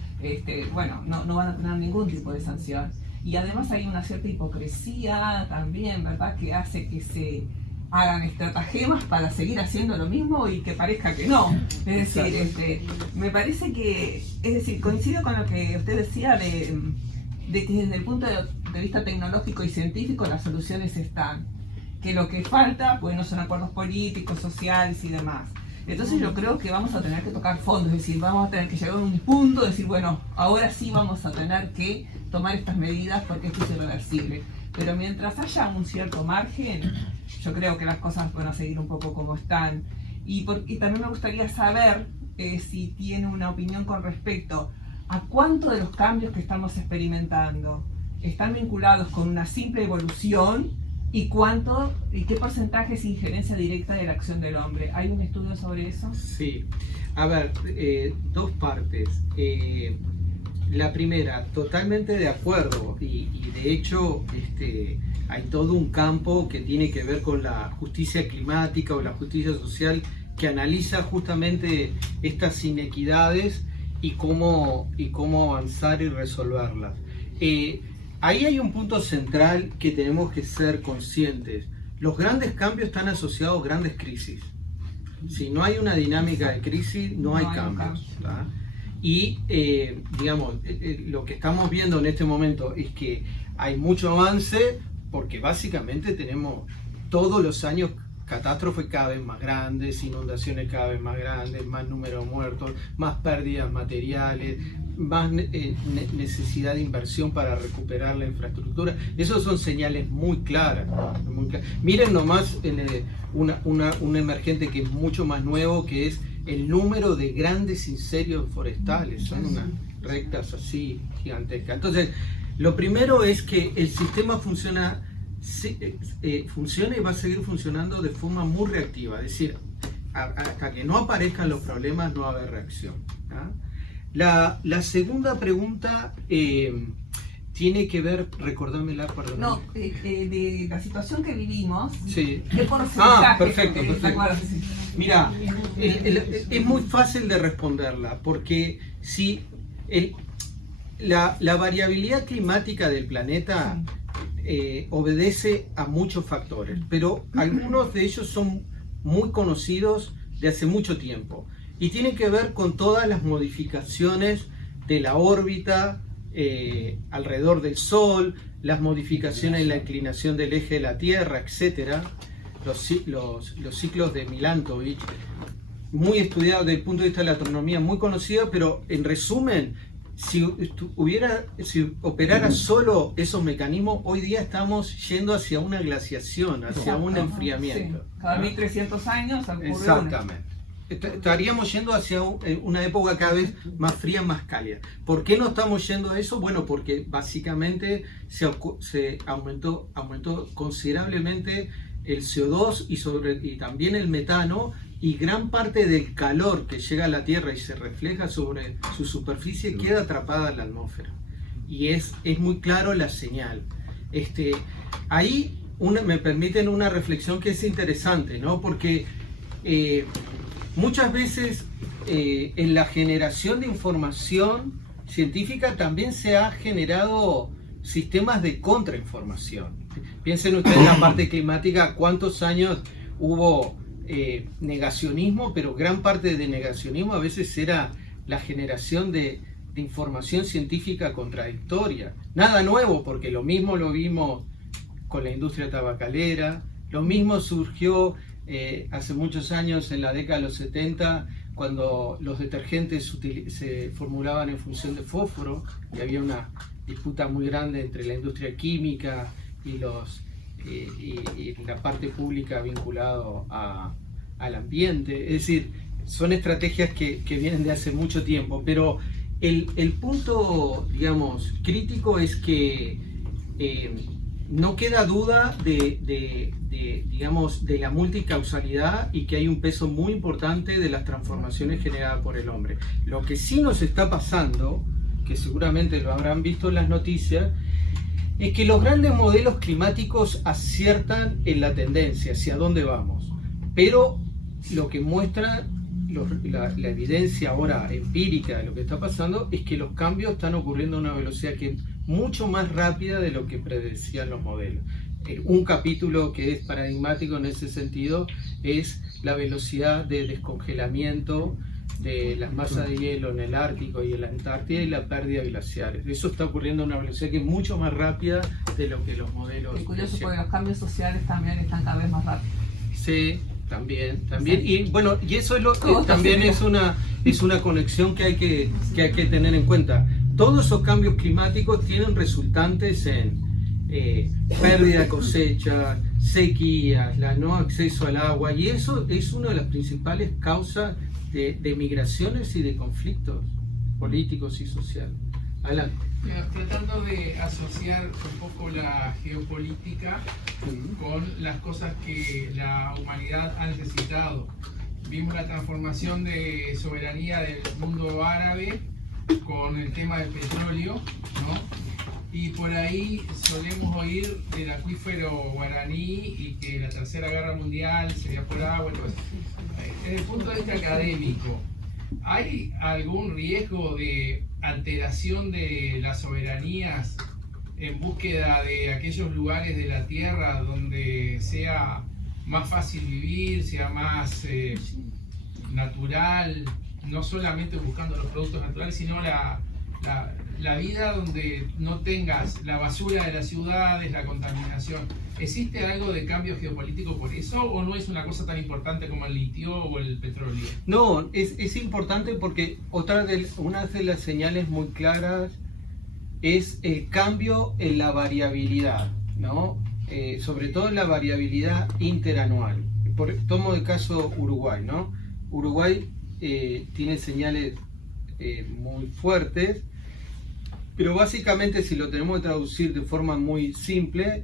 bueno, no van a tener ningún tipo de sanción. Y además hay una cierta hipocresía también, ¿verdad?, que hace que se hagan estratagemas para seguir haciendo lo mismo y que parezca que no. Es decir, me parece que, es decir, coincido con lo que usted decía de que desde el punto de vista tecnológico y científico las soluciones están. Que lo que falta, pues no son acuerdos políticos, sociales y demás. Entonces yo creo que vamos a tener que tocar fondo, es decir, vamos a tener que llegar a un punto de decir, bueno, ahora sí vamos a tener que tomar estas medidas porque esto es irreversible. Pero mientras haya un cierto margen, yo creo que las cosas van a seguir un poco como están. Y también me gustaría saber si tiene una opinión con respecto a cuánto de los cambios que estamos experimentando están vinculados con una simple evolución y qué porcentaje es injerencia directa de la acción del hombre. ¿Hay un estudio sobre eso? Sí. A ver, dos partes. La primera, totalmente de acuerdo, y de hecho hay todo un campo que tiene que ver con la justicia climática o la justicia social que analiza justamente estas inequidades y cómo avanzar y resolverlas. Ahí hay un punto central que tenemos que ser conscientes. Los grandes cambios están asociados a grandes crisis. Si no hay una dinámica de crisis, no hay cambios. ¿Tá? Y, digamos, lo que estamos viendo en este momento es que hay mucho avance porque básicamente tenemos todos los años catástrofes cada vez más grandes, inundaciones cada vez más grandes, más número de muertos, más pérdidas materiales, más necesidad de inversión para recuperar la infraestructura. Esos son señales muy claras. Miren nomás un emergente que es mucho más nuevo, que es el número de grandes incendios forestales. Son unas rectas así gigantescas. Entonces, lo primero es que el sistema funciona y va a seguir funcionando de forma muy reactiva. Es decir, hasta que no aparezcan los problemas no va a haber reacción. La segunda pregunta tiene que ver, recordármela, perdón. No, de la situación que vivimos. Sí. ¿Qué porcentaje? Perfecto. Mira, es muy fácil de responderla, porque si la variabilidad climática del planeta obedece a muchos factores, pero algunos de ellos son muy conocidos de hace mucho tiempo y tienen que ver con todas las modificaciones de la órbita alrededor del Sol, las modificaciones en la inclinación del eje de la Tierra, etc. Los ciclos de Milankovitch, muy estudiados desde el punto de vista de la astronomía, muy conocidos, pero en resumen, si operara solo esos mecanismos, hoy día estamos yendo hacia una glaciación, hacia un enfriamiento. Sí. Cada 1300 años ocurre. Exactamente. Estaríamos yendo hacia una época cada vez más fría, más cálida. ¿Por qué no estamos yendo a eso? Bueno, porque básicamente se aumentó considerablemente el CO2 y también el metano, y gran parte del calor que llega a la Tierra y se refleja sobre su superficie queda atrapada en la atmósfera. Y es muy claro la señal. Ahí me permiten una reflexión que es interesante, ¿no? Porque muchas veces en la generación de información científica también se ha generado sistemas de contrainformación. Piensen ustedes en la parte climática, cuántos años hubo negacionismo, pero gran parte de negacionismo a veces era la generación de información científica contradictoria. Nada nuevo, porque lo mismo lo vimos con la industria tabacalera, lo mismo surgió hace muchos años, en la década de los 70, cuando los detergentes se formulaban en función de fósforo, y había una disputa muy grande entre la industria química y la parte pública vinculado al ambiente. Es decir, son estrategias que vienen de hace mucho tiempo, pero el punto, digamos, crítico es que no queda duda digamos, de la multicausalidad, y que hay un peso muy importante de las transformaciones generadas por el hombre. Lo que sí nos está pasando, que seguramente lo habrán visto en las noticias, es que los grandes modelos climáticos aciertan en la tendencia hacia dónde vamos, pero lo que muestra la evidencia ahora empírica de lo que está pasando es que los cambios están ocurriendo a una velocidad que es mucho más rápida de lo que predecían los modelos. Un capítulo que es paradigmático en ese sentido es la velocidad de descongelamiento de las masas de hielo en el Ártico y en la Antártida, y la pérdida de glaciares. Eso está ocurriendo a una velocidad que es mucho más rápida de lo que los modelos. Es curioso porque los cambios sociales también están cada vez más rápidos. Sí, también. Y bueno, y eso es también es una conexión que hay que tener en cuenta. Todos esos cambios climáticos tienen resultantes en pérdida de cosecha, sequías, no acceso al agua, y eso es una de las principales causas de migraciones y de conflictos políticos y sociales. Adelante. Tratando de asociar un poco la geopolítica con las cosas que la humanidad ha necesitado. Vimos la transformación de soberanía del mundo árabe con el tema del petróleo, ¿no? Y por ahí solemos oír del acuífero guaraní y que la Tercera Guerra Mundial sería por agua. Entonces, desde el punto de vista académico, ¿hay algún riesgo de alteración de las soberanías en búsqueda de aquellos lugares de la Tierra donde sea más fácil vivir, sea más natural, no solamente buscando los productos naturales, sino la vida donde no tengas la basura de las ciudades, la contaminación? ¿Existe algo de cambio geopolítico por eso, o no es una cosa tan importante como el litio o el petróleo? No, es importante porque una de las señales muy claras es el cambio en la variabilidad, ¿no? Sobre todo en la variabilidad interanual. Tomo el caso Uruguay, ¿no? Uruguay tiene señales muy fuertes, pero básicamente, si lo tenemos que traducir de forma muy simple,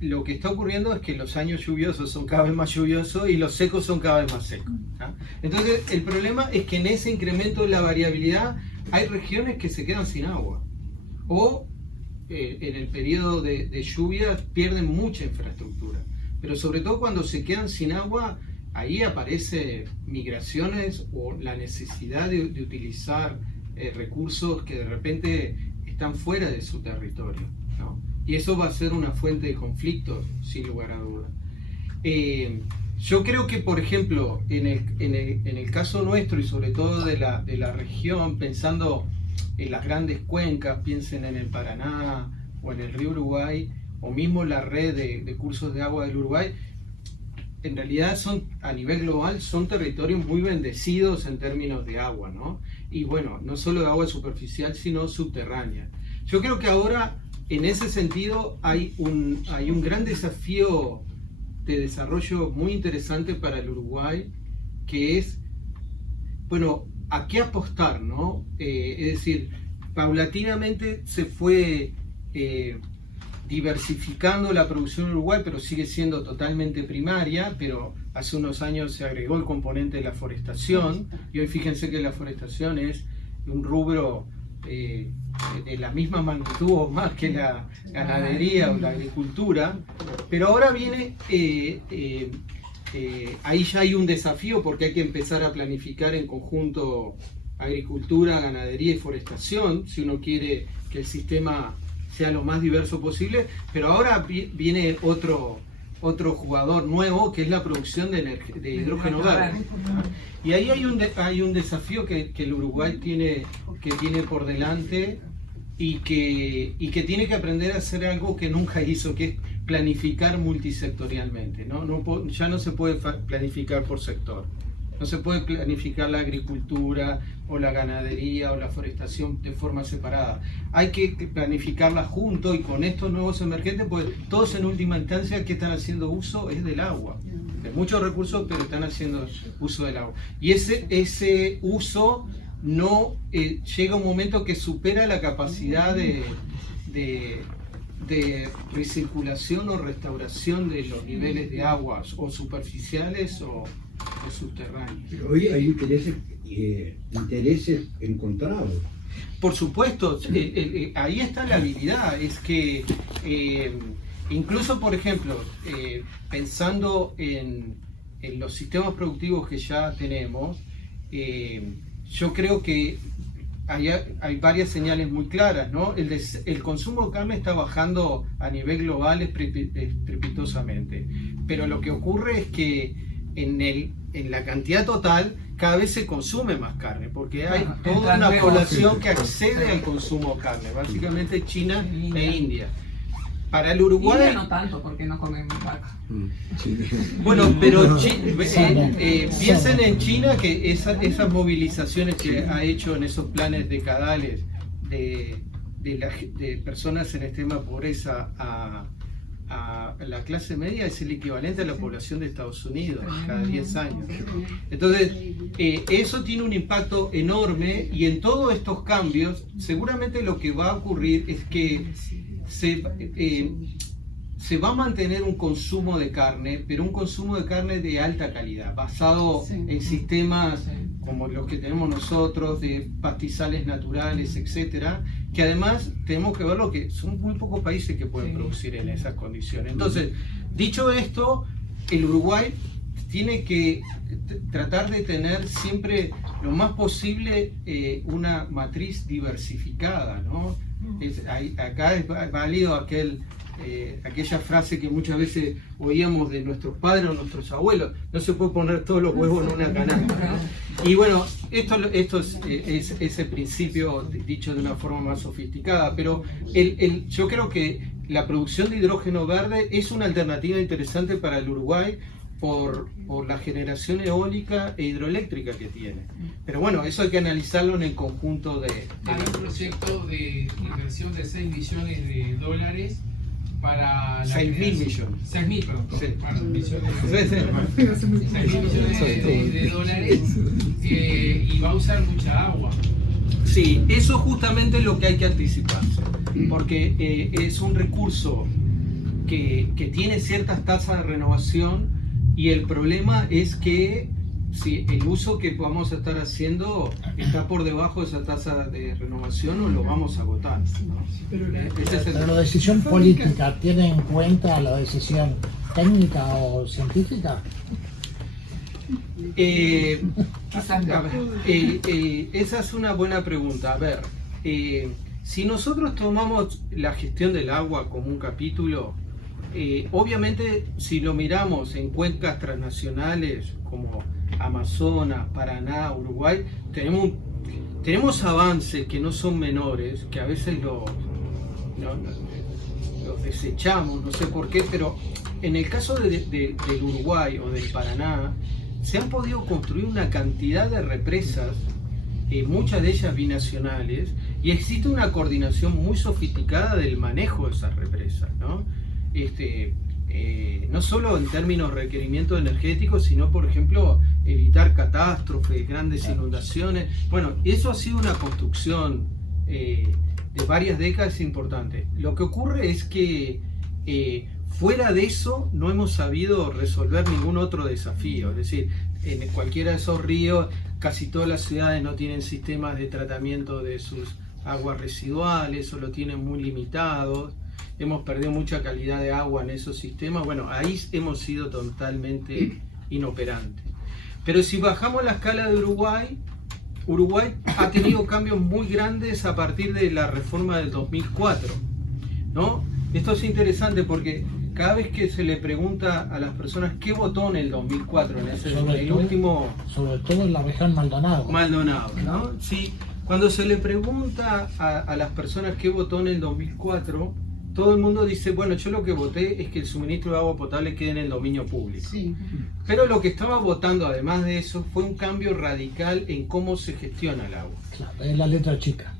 lo que está ocurriendo es que los años lluviosos son cada vez más lluviosos y los secos son cada vez más secos, ¿no? Entonces, el problema es que en ese incremento de la variabilidad hay regiones que se quedan sin agua, o en el periodo de lluvias pierden mucha infraestructura, pero sobre todo cuando se quedan sin agua, ahí aparecen migraciones o la necesidad de utilizar recursos que de repente están fuera de su territorio, ¿no? Y eso va a ser una fuente de conflictos, sin lugar a dudas. Yo creo que, por ejemplo, en el caso nuestro, y sobre todo de la región, pensando en las grandes cuencas, piensen en el Paraná o en el río Uruguay, o mismo la red de cursos de agua del Uruguay, en realidad a nivel global son territorios muy bendecidos en términos de agua, ¿no? Y bueno, no solo de agua superficial, sino subterránea. Yo creo que ahora, en ese sentido, hay un gran desafío de desarrollo muy interesante para el Uruguay, que es, bueno, ¿a qué apostar, no? Es decir, paulatinamente se fue diversificando la producción en Uruguay, pero sigue siendo totalmente primaria, pero hace unos años se agregó el componente de la forestación, y hoy fíjense que la forestación es un rubro de la misma magnitud o más que la ganadería o la agricultura, pero ahora viene, ahí ya hay un desafío porque hay que empezar a planificar en conjunto agricultura, ganadería y forestación, si uno quiere que el sistema sea lo más diverso posible, pero ahora viene otro jugador nuevo, que es la producción de hidrógeno verde. Y ahí hay un desafío que el Uruguay tiene por delante y que tiene que aprender a hacer algo que nunca hizo, que es planificar multisectorialmente, ¿no? Ya no se puede planificar por sector. No se puede planificar la agricultura o la ganadería o la forestación de forma separada. Hay que planificarla junto, y con estos nuevos emergentes, pues todos en última instancia que están haciendo uso es del agua. De muchos recursos, pero están haciendo uso del agua. Y ese uso no llega un momento que supera la capacidad de recirculación o restauración de los niveles de aguas, o superficiales o subterráneos. Pero hoy hay intereses encontrados. Por supuesto, ahí está la habilidad. Es que incluso, por ejemplo, pensando en los sistemas productivos que ya tenemos, yo creo que hay varias señales muy claras, ¿no? El consumo de carne está bajando a nivel global estrepitosamente, pero lo que ocurre es que en la cantidad total cada vez se consume más carne, porque hay toda una población que accede al consumo de carne, básicamente China e India. Para el Uruguay... India no tanto, porque no comemos vaca. Bueno, pero piensen en China, que esas movilizaciones que ha hecho en esos planes decadales de personas en extrema pobreza a la clase media, es el equivalente a la población de Estados Unidos cada 10 años. Entonces, eso tiene un impacto enorme, y en todos estos cambios seguramente lo que va a ocurrir es que se va a mantener un consumo de carne, pero un consumo de carne de alta calidad, basado en sistemas como los que tenemos nosotros, de pastizales naturales, etcétera, que además tenemos que ver lo que son muy pocos países que pueden producir en esas condiciones. Entonces, dicho esto, el Uruguay tiene que tratar de tener siempre lo más posible una matriz diversificada, ¿no? Acá es válido aquella frase que muchas veces oíamos de nuestros padres o nuestros abuelos: no se puede poner todos los huevos en una canasta, ¿no? Y bueno, esto es ese principio dicho de una forma más sofisticada, pero yo creo que la producción de hidrógeno verde es una alternativa interesante para el Uruguay por la generación eólica e hidroeléctrica que tiene. Pero bueno, eso hay que analizarlo en el conjunto de... Hay un proyecto de inversión de 6 millones de dólares para... 6.000 millones. 6.000, perdón. Sí. Bueno, millones. 6.000 millones de dólares, y va a usar mucha agua. Sí, eso es justamente lo que hay que anticiparse, porque es un recurso que tiene ciertas tasas de renovación, y el problema es que si el uso que vamos a estar haciendo está por debajo de esa tasa de renovación, o lo vamos a agotar, ¿no? Pero la decisión política tiene en cuenta la decisión técnica o científica. Esa es una buena pregunta. A ver, si nosotros tomamos la gestión del agua como un capítulo, obviamente si lo miramos en cuencas transnacionales como Amazonas, Paraná, Uruguay, tenemos avances que no son menores, que a veces los desechamos, no sé por qué, pero en el caso del Uruguay o del Paraná, se han podido construir una cantidad de represas, muchas de ellas binacionales, y existe una coordinación muy sofisticada del manejo de esas represas, ¿no? No solo en términos de requerimientos energéticos, sino, por ejemplo, evitar catástrofes, grandes inundaciones. Bueno, eso ha sido una construcción varias décadas es importante. Lo que ocurre es que fuera de eso no hemos sabido resolver ningún otro desafío. Es decir, en cualquiera de esos ríos, casi todas las ciudades no tienen sistemas de tratamiento de sus aguas residuales o lo tienen muy limitados. Hemos perdido mucha calidad de agua en esos sistemas. Bueno, ahí hemos sido totalmente inoperantes. Pero si bajamos la escala de Uruguay, Uruguay ha tenido cambios muy grandes a partir de la reforma del 2004, ¿no? Esto es interesante porque cada vez que se le pregunta a las personas qué votó en el 2004, en el último... Sobre todo en la región Maldonado. Maldonado, ¿no? Sí, cuando se le pregunta a las personas qué votó en el 2004, todo el mundo dice, bueno, yo lo que voté es que el suministro de agua potable quede en el dominio público. Sí. Pero lo que estaba votando, además de eso, fue un cambio radical en cómo se gestiona el agua. Claro, es la letra chica.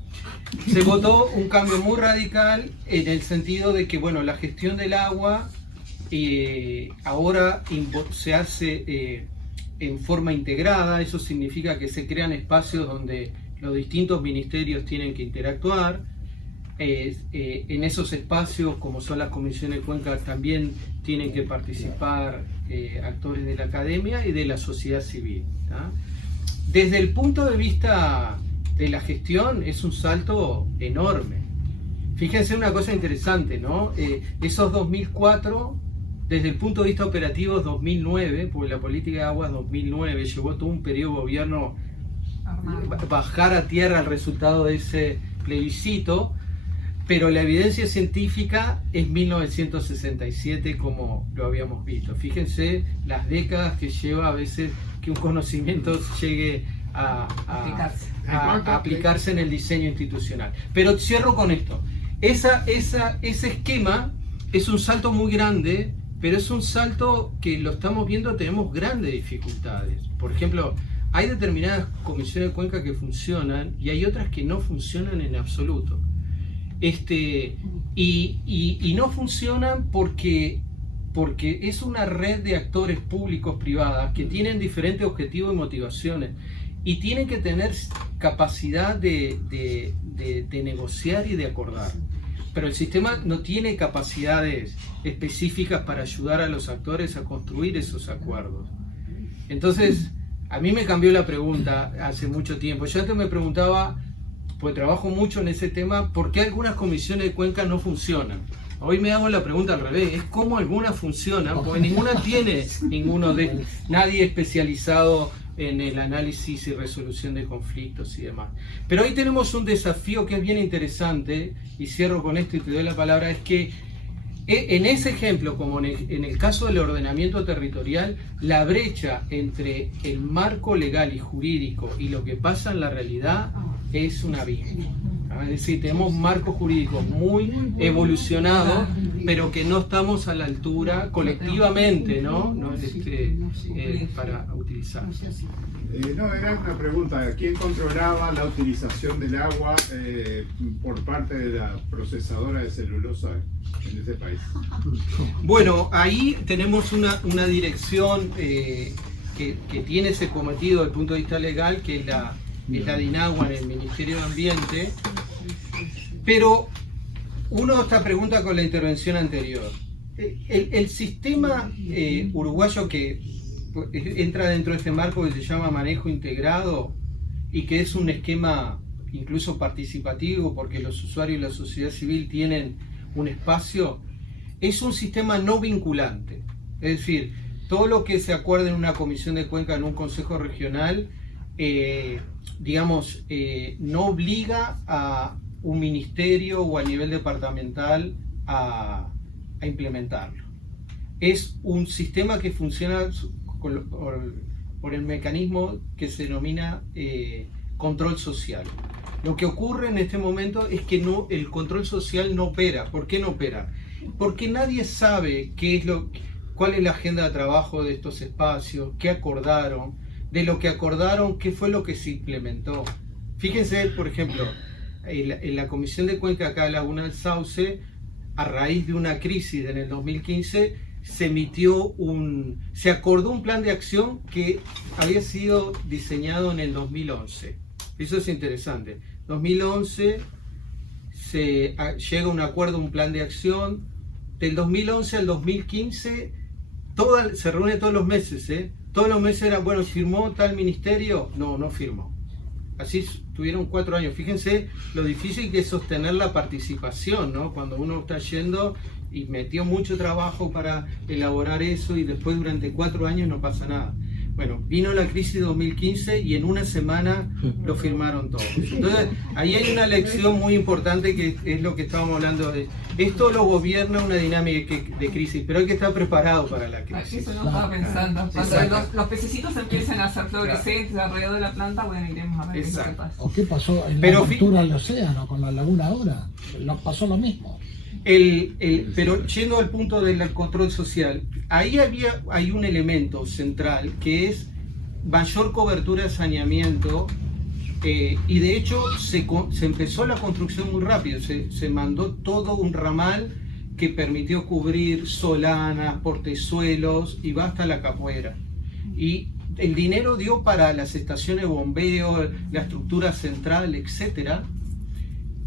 Se votó un cambio muy radical en el sentido de que, bueno, la gestión del agua ahora se hace en forma integrada. Eso significa que se crean espacios donde los distintos ministerios tienen que interactuar. En esos espacios, como son las comisiones de cuenca, también tienen que participar actores de la academia y de la sociedad civil, ¿tá? Desde el punto de vista de la gestión es un salto enorme. Fíjense una cosa interesante, ¿no? Esos 2004, desde el punto de vista operativo 2009, porque la política de aguas 2009 llevó todo un periodo de gobierno bajar a tierra el resultado de ese plebiscito, pero la evidencia científica es 1967, como lo habíamos visto. Fíjense las décadas que lleva a veces que un conocimiento llegue a aplicarse en el diseño institucional. Pero cierro con esto. Ese esquema es un salto muy grande, pero es un salto que lo estamos viendo, tenemos grandes dificultades. Por ejemplo, hay determinadas comisiones de cuenca que funcionan y hay otras que no funcionan en absoluto. Y no funcionan porque es una red de actores públicos privadas que tienen diferentes objetivos y motivaciones y tienen que tener capacidad de negociar y de acordar. Pero el sistema no tiene capacidades específicas para ayudar a los actores a construir esos acuerdos. Entonces, a mí me cambió la pregunta hace mucho tiempo. Yo antes me preguntaba, pues trabajo mucho en ese tema, ¿por qué algunas comisiones de cuenca no funcionan? Hoy me hago la pregunta al revés, es cómo algunas funcionan, porque ninguna tiene nadie especializado en el análisis y resolución de conflictos y demás. Pero hoy tenemos un desafío que es bien interesante, y cierro con esto y te doy la palabra, es que en ese ejemplo, como en el caso del ordenamiento territorial, la brecha entre el marco legal y jurídico y lo que pasa en la realidad es un abismo. Es decir, tenemos marcos jurídicos muy evolucionados, pero que no estamos a la altura colectivamente, ¿no? Para utilizar. No, era una pregunta. ¿Quién controlaba la utilización del agua por parte de la procesadora de celulosa en ese país? Bueno, ahí tenemos una dirección que tiene ese cometido desde el punto de vista legal, que es la DINAGUA en el Ministerio de Ambiente, pero uno esta pregunta con la intervención anterior. El sistema uruguayo que entra dentro de este marco que se llama manejo integrado y que es un esquema incluso participativo porque los usuarios y la sociedad civil tienen un espacio, es un sistema no vinculante. Es decir, todo lo que se acuerde en una comisión de cuenca, en un consejo regional, no obliga a un ministerio o a nivel departamental a implementarlo. Es un sistema que funciona por el mecanismo que se denomina control social. Lo que ocurre en este momento es que el control social no opera. ¿Por qué no opera? Porque nadie sabe cuál es la agenda de trabajo de estos espacios, qué acordaron, de lo que acordaron, qué fue lo que se implementó. Fíjense, por ejemplo, en la Comisión de Cuenca acá de Laguna del Sauce, a raíz de una crisis en el 2015, se acordó un plan de acción que había sido diseñado en el 2011. Eso es interesante. 2011 llega a un acuerdo, un plan de acción. Del 2011 al 2015 se reúne todos los meses, todos los meses era, bueno, ¿firmó tal ministerio? No firmó. Así tuvieron 4 años. Fíjense lo difícil que es sostener la participación, ¿no? Cuando uno está yendo y metió mucho trabajo para elaborar eso y después durante 4 años no pasa nada. Bueno, vino la crisis de 2015 y en una semana lo firmaron todos. Entonces, ahí hay una lección muy importante que es lo que estábamos hablando de. Esto lo gobierna una dinámica de crisis, pero hay que estar preparado para la crisis. Eso no estaba pensando. Cuando los pececitos empiezan a ser fluorescentes alrededor de la planta, bueno, iremos a ver qué pasa. ¿O qué pasó en la apertura del océano con la laguna ahora? Pasó lo mismo. Pero yendo al punto del control social, ahí hay un elemento central que es mayor cobertura de saneamiento, y de hecho se empezó la construcción muy rápido, se mandó todo un ramal que permitió cubrir solanas, portezuelos y va hasta la capoeira. Y el dinero dio para las estaciones de bombeo, la estructura central, etcétera,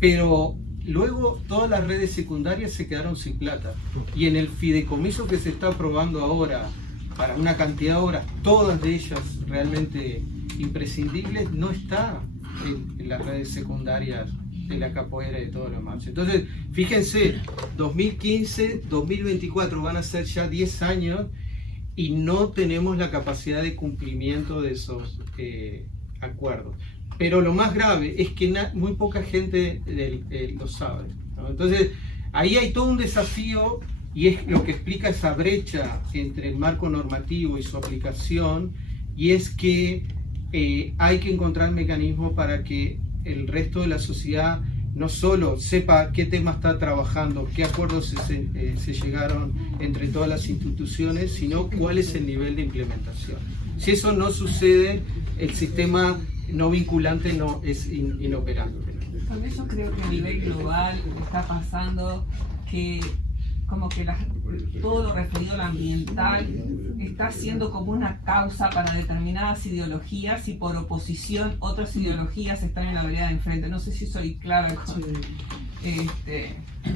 pero luego todas las redes secundarias se quedaron sin plata, y en el fideicomiso que se está aprobando ahora para una cantidad de obras, todas de ellas realmente imprescindibles, no está en las redes secundarias de la capoeira y de todo lo demás. Entonces, fíjense, 2015, 2024 van a ser ya 10 años y no tenemos la capacidad de cumplimiento de esos acuerdos. Pero lo más grave es que muy poca gente lo sabe, ¿no? Entonces, ahí hay todo un desafío, y es lo que explica esa brecha entre el marco normativo y su aplicación, y es que hay que encontrar mecanismos para que el resto de la sociedad no solo sepa qué tema está trabajando, qué acuerdos se llegaron entre todas las instituciones, sino cuál es el nivel de implementación. Si eso no sucede, el sistema no vinculante no es inoperante. También yo creo que a nivel global está pasando que como que todo lo referido al ambiental está siendo como una causa para determinadas ideologías, y por oposición otras ideologías están en la vereda de enfrente. No sé si soy clara con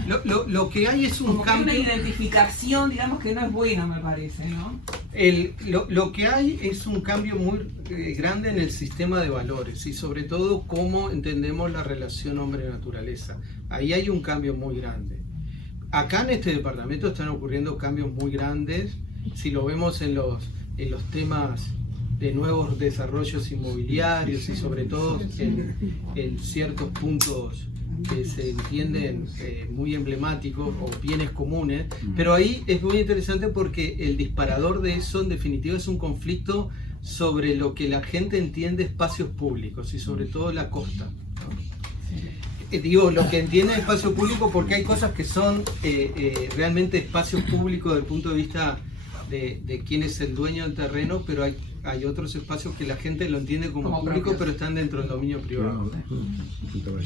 Lo que hay es un cambio. Una identificación, digamos, que no es buena, me parece, ¿no? Lo que hay es un cambio muy grande en el sistema de valores, y sobre todo cómo entendemos la relación hombre-naturaleza. Ahí hay un cambio muy grande. Acá en este departamento están ocurriendo cambios muy grandes. Si lo vemos en los temas de nuevos desarrollos inmobiliarios, y sobre todo en ciertos puntos que se entienden muy emblemáticos o bienes comunes, pero ahí es muy interesante porque el disparador de eso en definitiva es un conflicto sobre lo que la gente entiende espacios públicos, y sobre todo la costa, ¿no? Digo, lo que entiende espacio público porque hay cosas que son realmente espacios públicos desde el punto de vista de quién es el dueño del terreno, pero hay otros espacios que la gente lo entiende como público, propios, pero están dentro del dominio privado.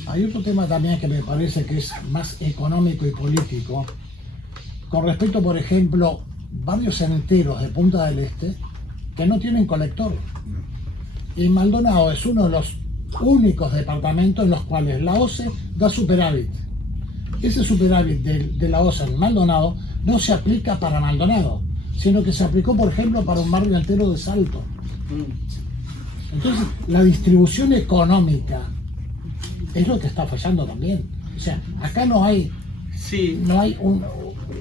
Hay otro tema también que me parece que es más económico y político, con respecto, por ejemplo, barrios enteros de Punta del Este que no tienen colector. Y Maldonado es uno de los únicos departamentos en los cuales la OCE da superávit. Ese superávit de la OCE en Maldonado no se aplica para Maldonado, sino que se aplicó, por ejemplo, para un barrio entero de Salto. Entonces, la distribución económica es lo que está fallando también. O sea, acá no hay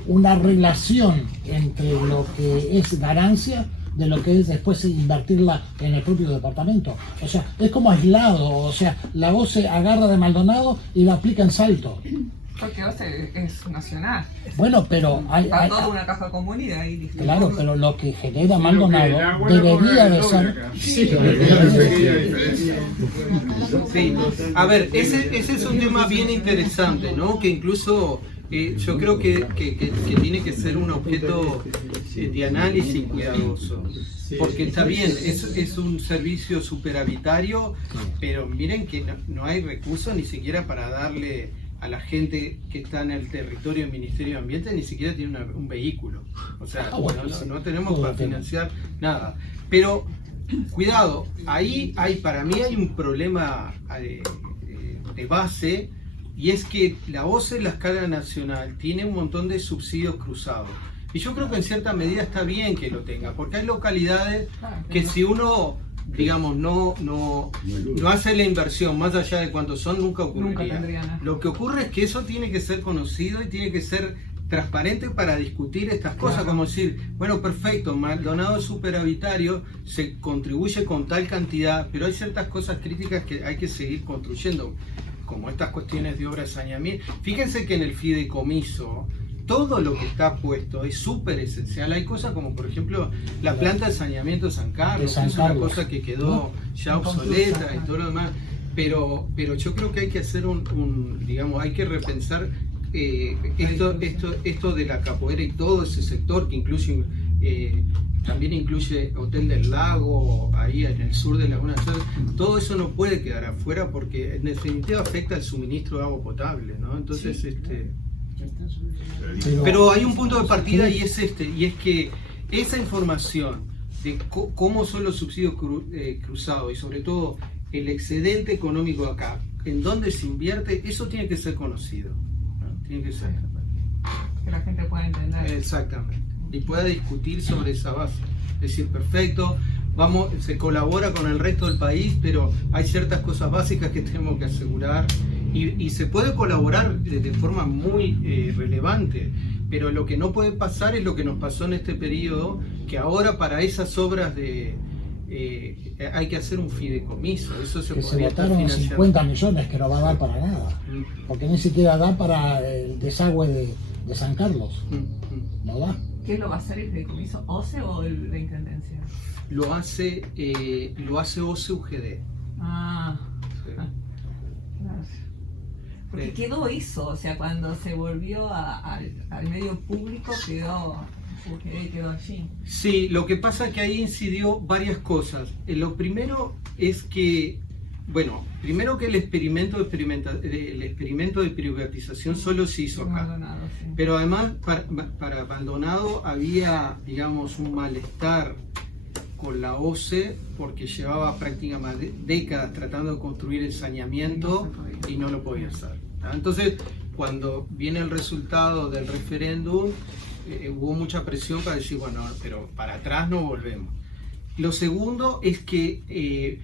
una relación entre lo que es ganancia de lo que es después invertirla en el propio departamento. O sea, es como aislado. O sea, la OCE agarra de Maldonado y la aplica en Salto. Porque OCE es nacional. Bueno, pero hay toda una caja común y de ahí listo. Claro, pero lo que genera Maldonado debería de ser. Sí. A ver, ese es un tema bien interesante, ¿no? Que incluso yo creo que tiene que ser un objeto de análisis cuidadoso, porque está bien, es un servicio superavitario, pero miren que no hay recursos ni siquiera para darle a la gente que está en el territorio del Ministerio de Ambiente, ni siquiera tiene un vehículo. O sea, no tenemos para financiar nada. Pero cuidado, ahí para mí hay un problema de base, y es que la OCE en la escala nacional tiene un montón de subsidios cruzados. Y yo creo que en cierta medida está bien que lo tenga, porque hay localidades que si uno, digamos, no hace la inversión más allá de cuántos son, nunca ocurriría. Lo que ocurre es que eso tiene que ser conocido y tiene que ser transparente para discutir estas cosas, como decir, bueno, perfecto, Maldonado es superavitario, se contribuye con tal cantidad, pero hay ciertas cosas críticas que hay que seguir construyendo, como estas cuestiones de obra de saneamiento. Fíjense que en el fideicomiso todo lo que está puesto es súper esencial. Hay cosas como, por ejemplo, la planta de saneamiento de San Carlos, que es una cosa que quedó ya obsoleta y todo lo demás. Pero yo creo que hay que hacer digamos, hay que repensar esto de la capoeira y todo ese sector que incluye, también incluye Hotel del Lago, ahí en el sur de Laguna Sur. Todo eso no puede quedar afuera porque en definitiva afecta el suministro de agua potable, ¿no? Entonces, sí. Pero hay un punto de partida y es que esa información de cómo son los subsidios cruzados y sobre todo el excedente económico acá, en dónde se invierte, eso tiene que ser conocido, ¿no? Tiene que ser que la gente pueda entender. exactamente y pueda discutir sobre esa base. Es decir, perfecto, se colabora con el resto del país, pero hay ciertas cosas básicas que tenemos que asegurar. Y se puede colaborar de forma muy relevante, pero lo que no puede pasar es lo que nos pasó en este periodo, que ahora para esas obras hay que hacer un fideicomiso. Eso se votaron 50 millones que no va a dar para nada, porque ni siquiera da para el desagüe de San Carlos. No da. ¿Quién lo va a hacer, el fideicomiso? ¿OCE o la Intendencia? Lo hace OCE UGD. Ah, sí. Gracias. Porque quedó eso, o sea, cuando se volvió al medio público quedó allí. Sí, lo que pasa es que ahí incidió varias cosas. Lo primero es que, bueno, primero que el experimento de privatización solo se hizo acá. Maldonado, sí. Pero además para Maldonado había, digamos, un malestar con la OCE porque llevaba prácticamente décadas tratando de construir el saneamiento y no lo podía hacer. Entonces, cuando viene el resultado del referéndum, hubo mucha presión para decir, bueno, pero para atrás no volvemos. Lo segundo es que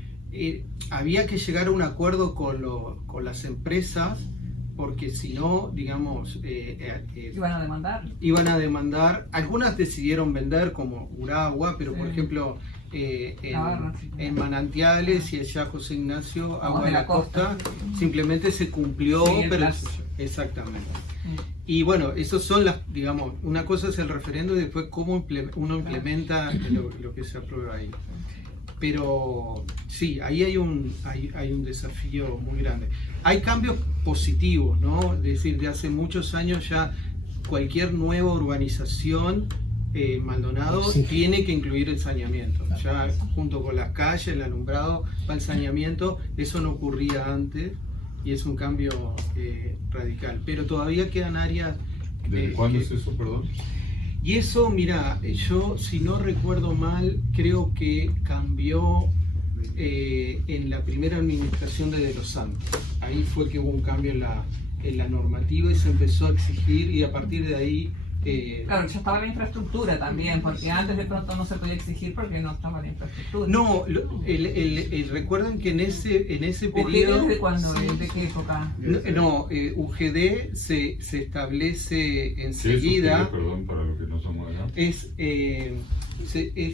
había que llegar a un acuerdo con las empresas, porque si no, digamos... ¿Iban a demandar? Iban a demandar. Algunas decidieron vender, como Uragua, pero por ejemplo... en Manantiales y allá José Ignacio, Agua de la Costa, simplemente se cumplió, pero exactamente. Y bueno, esos son digamos, una cosa es el referendo y después cómo uno implementa lo que se aprueba ahí. Pero sí, ahí hay un desafío muy grande. Hay cambios positivos, ¿no? Es decir, de hace muchos años ya cualquier nueva urbanización Maldonado tiene que incluir el saneamiento. Ya junto con las calles, el alumbrado, va el saneamiento. Eso no ocurría antes y es un cambio radical. Pero todavía quedan áreas... ¿Desde cuándo es eso, perdón? Y eso, mira, yo si no recuerdo mal, creo que cambió en la primera administración de los Santos. Ahí fue que hubo un cambio en la normativa y se empezó a exigir y a partir de ahí... Claro, ya estaba la infraestructura también, porque antes de pronto no se podía exigir porque no estaba la infraestructura. No, recuerden que en ese periodo... ¿UGD de cuándo? ¿De qué época? No, UGD se establece enseguida... Sí, perdón, para los que no somos allá. Es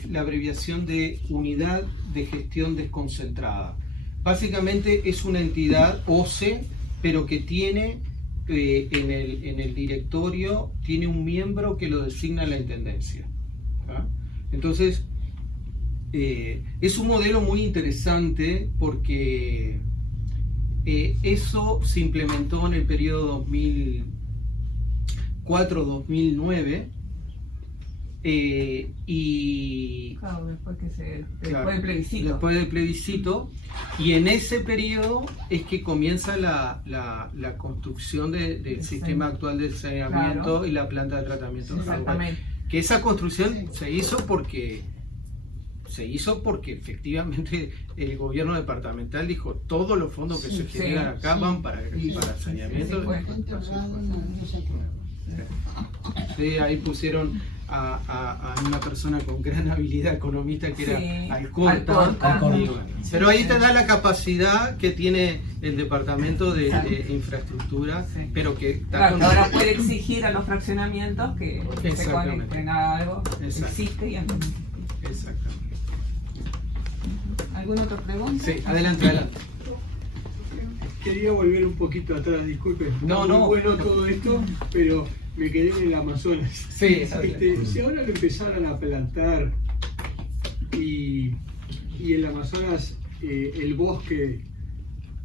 la abreviación de Unidad de Gestión Desconcentrada. Básicamente es una entidad OCE, pero que tiene... en el directorio tiene un miembro que lo designa la intendencia. ¿Ah? Entonces, es un modelo muy interesante porque eso se implementó en el periodo 2004-2009 y claro, después del plebiscito. Después del plebiscito, y en ese periodo es que comienza la construcción del sistema actual de saneamiento y la planta de tratamiento. Exactamente. Que esa construcción se hizo porque se hizo porque efectivamente el gobierno departamental dijo todos los fondos que se generan acá van para saneamiento. Sí, ahí pusieron a una persona con gran habilidad economista que era Alcorta. Pero ahí te da la capacidad que tiene el departamento de infraestructura, pero que claro, ahora puede exigir a los fraccionamientos que se conecten a algo que existe y entonces. Exactamente. ¿Alguna otra pregunta? Sí, adelante. Quería volver un poquito atrás, disculpen. No. Bueno todo esto, pero me quedé en el Amazonas. Sí, si ahora lo empezaran a plantar y el Amazonas, el bosque,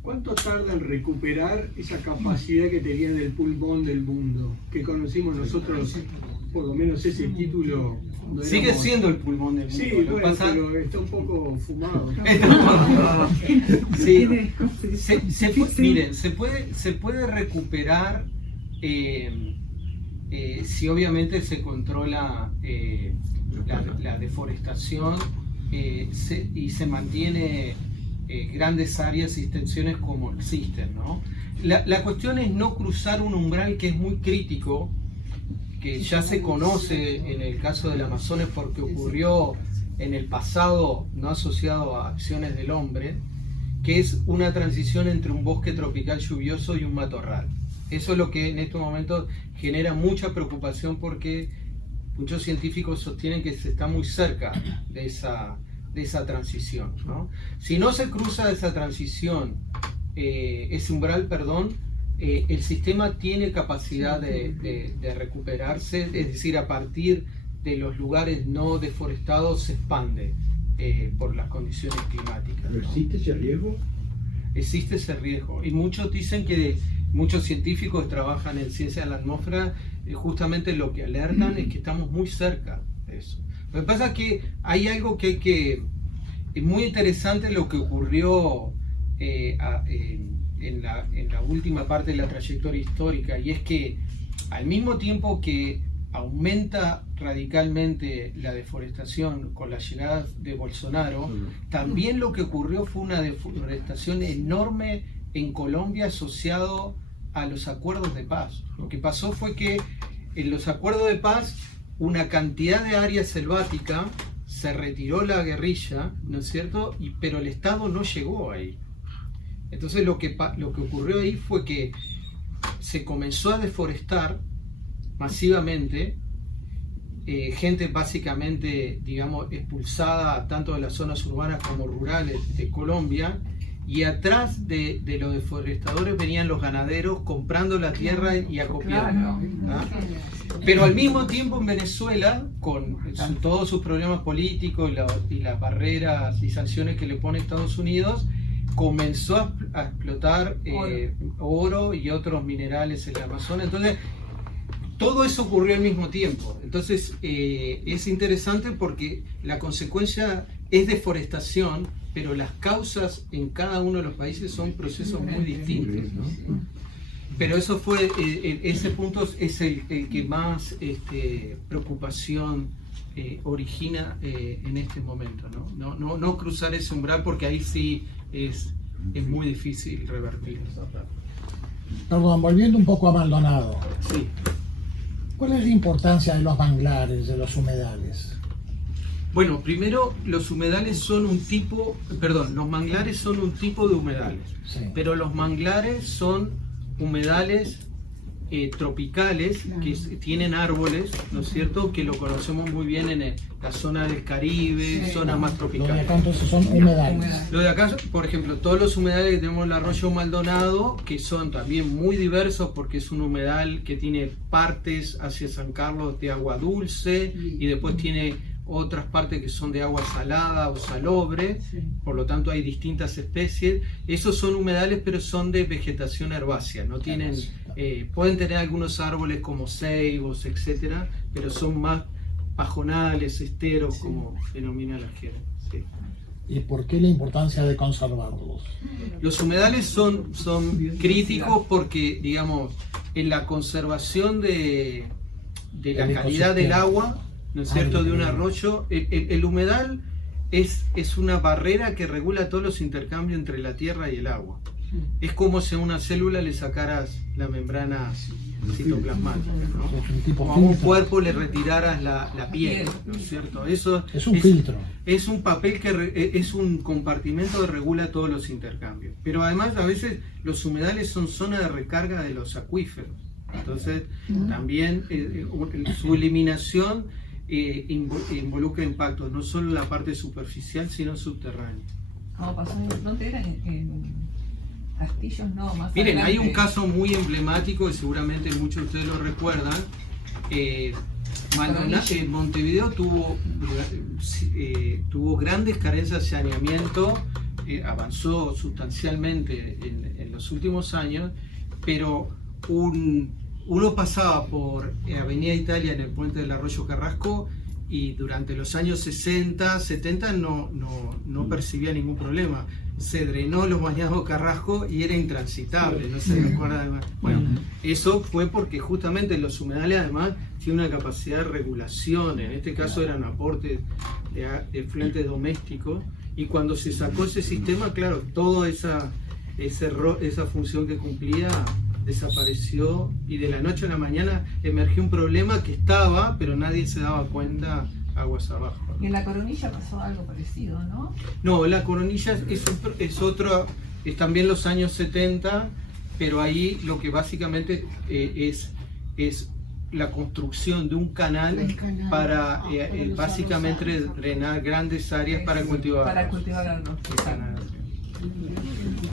¿cuánto tarda en recuperar esa capacidad que tenían el pulmón del mundo? Que conocimos nosotros, por lo menos ese título. Sigue siendo el pulmón del mundo. Sí, bueno, pero está un poco fumado. Sí. Miren, se puede recuperar si obviamente se controla la deforestación y se mantiene grandes áreas y extensiones como existen, ¿no? La cuestión es no cruzar un umbral que es muy crítico, que ya se conoce en el caso del Amazonas porque ocurrió en el pasado, no asociado a acciones del hombre, que es una transición entre un bosque tropical lluvioso y un matorral. Eso es lo que en estos momentos genera mucha preocupación porque muchos científicos sostienen que se está muy cerca de esa transición, ¿no? Si no se cruza esa transición, ese umbral, el sistema tiene capacidad de recuperarse, es decir, a partir de los lugares no deforestados se expande por las condiciones climáticas, ¿no? ¿Existe ese riesgo? Existe ese riesgo y muchos dicen que muchos científicos que trabajan en ciencia de la atmósfera justamente lo que alertan es que estamos muy cerca de eso. Lo que pasa es que hay algo que es muy interesante lo que ocurrió en la última parte de la trayectoria histórica, y es que al mismo tiempo que aumenta radicalmente la deforestación con la llegada de Bolsonaro, también lo que ocurrió fue una deforestación enorme en Colombia asociado a los acuerdos de paz. Lo que pasó fue que en los acuerdos de paz una cantidad de área selvática se retiró la guerrilla, ¿no es cierto? Pero el Estado no llegó ahí. Entonces lo que ocurrió ahí fue que se comenzó a deforestar masivamente, gente básicamente, digamos, expulsada tanto de las zonas urbanas como rurales de Colombia, y atrás de los deforestadores venían los ganaderos comprando la tierra y acopiando. ¿Ah? Pero al mismo tiempo en Venezuela, con todos sus problemas políticos y las barreras y sanciones que le pone Estados Unidos, comenzó a explotar oro y otros minerales en el Amazonas. Entonces, todo eso ocurrió al mismo tiempo. Entonces, es interesante porque la consecuencia es deforestación, pero las causas en cada uno de los países son procesos muy distintos, ¿no? Pero eso fue, ese punto es el que más preocupación origina en este momento, ¿no? No cruzar ese umbral porque ahí sí es muy difícil revertir. Perdón, volviendo un poco a Maldonado. Sí. ¿Cuál es la importancia de los manglares, de los humedales? Bueno, primero los humedales son un tipo, los manglares son un tipo de humedales, Sí. pero los manglares son humedales tropicales que tienen árboles, ¿no es cierto? Que lo conocemos muy bien en la zona del Caribe, zonas más Los de tropicales. acá entonces son humedales. Lo de acá, por ejemplo, todos los humedales que tenemos en el arroyo Maldonado, que son también muy diversos porque es un humedal que tiene partes hacia San Carlos de agua dulce y después tiene otras partes que son de agua salada o salobre, por lo tanto hay distintas especies. Esos son humedales, pero son de vegetación herbácea, no tienen, pueden tener algunos árboles como ceibos, etcétera, pero son más pajonales, esteros, como denomina la gente. Sí. ¿Y por qué la importancia de conservarlos? Los humedales son críticos porque, digamos, en la conservación de la calidad del agua, ¿no es cierto?, de un arroyo, el humedal es una barrera que regula todos los intercambios entre la tierra y el agua. Es como si a una célula le sacaras la membrana citoplasmática, ¿no? O a un cuerpo le retiraras la piel, ¿no es cierto? Eso es un filtro. Es un papel es un compartimento que regula todos los intercambios. Pero además a veces los humedales son zona de recarga de los acuíferos. Entonces también su eliminación involucra impactos, no solo en la parte superficial, sino subterránea. Como pasó en frontera, en Castillos, no, más Miren, adelante. hay un caso muy emblemático que seguramente muchos de ustedes lo recuerdan. Montevideo tuvo grandes carencias de saneamiento, avanzó sustancialmente en los últimos años, pero uno pasaba por Avenida Italia en el puente del Arroyo Carrasco y durante los años 60, 70 no percibía ningún problema. Se drenó los bañados Carrasco y era intransitable, no se recuerda además. Bueno, eso fue porque justamente los humedales además tienen una capacidad de regulación, en este caso eran aportes de flete doméstico, y cuando se sacó ese sistema, claro, toda esa función que cumplía desapareció, y de la noche a la mañana emergió un problema que estaba, pero nadie se daba cuenta aguas abajo. Y en La Coronilla pasó algo parecido, ¿no? No, La Coronilla es otro, es también los años 70, pero ahí lo que básicamente es la construcción de un canal para básicamente drenar grandes áreas para cultivar. Para cultivar arroz.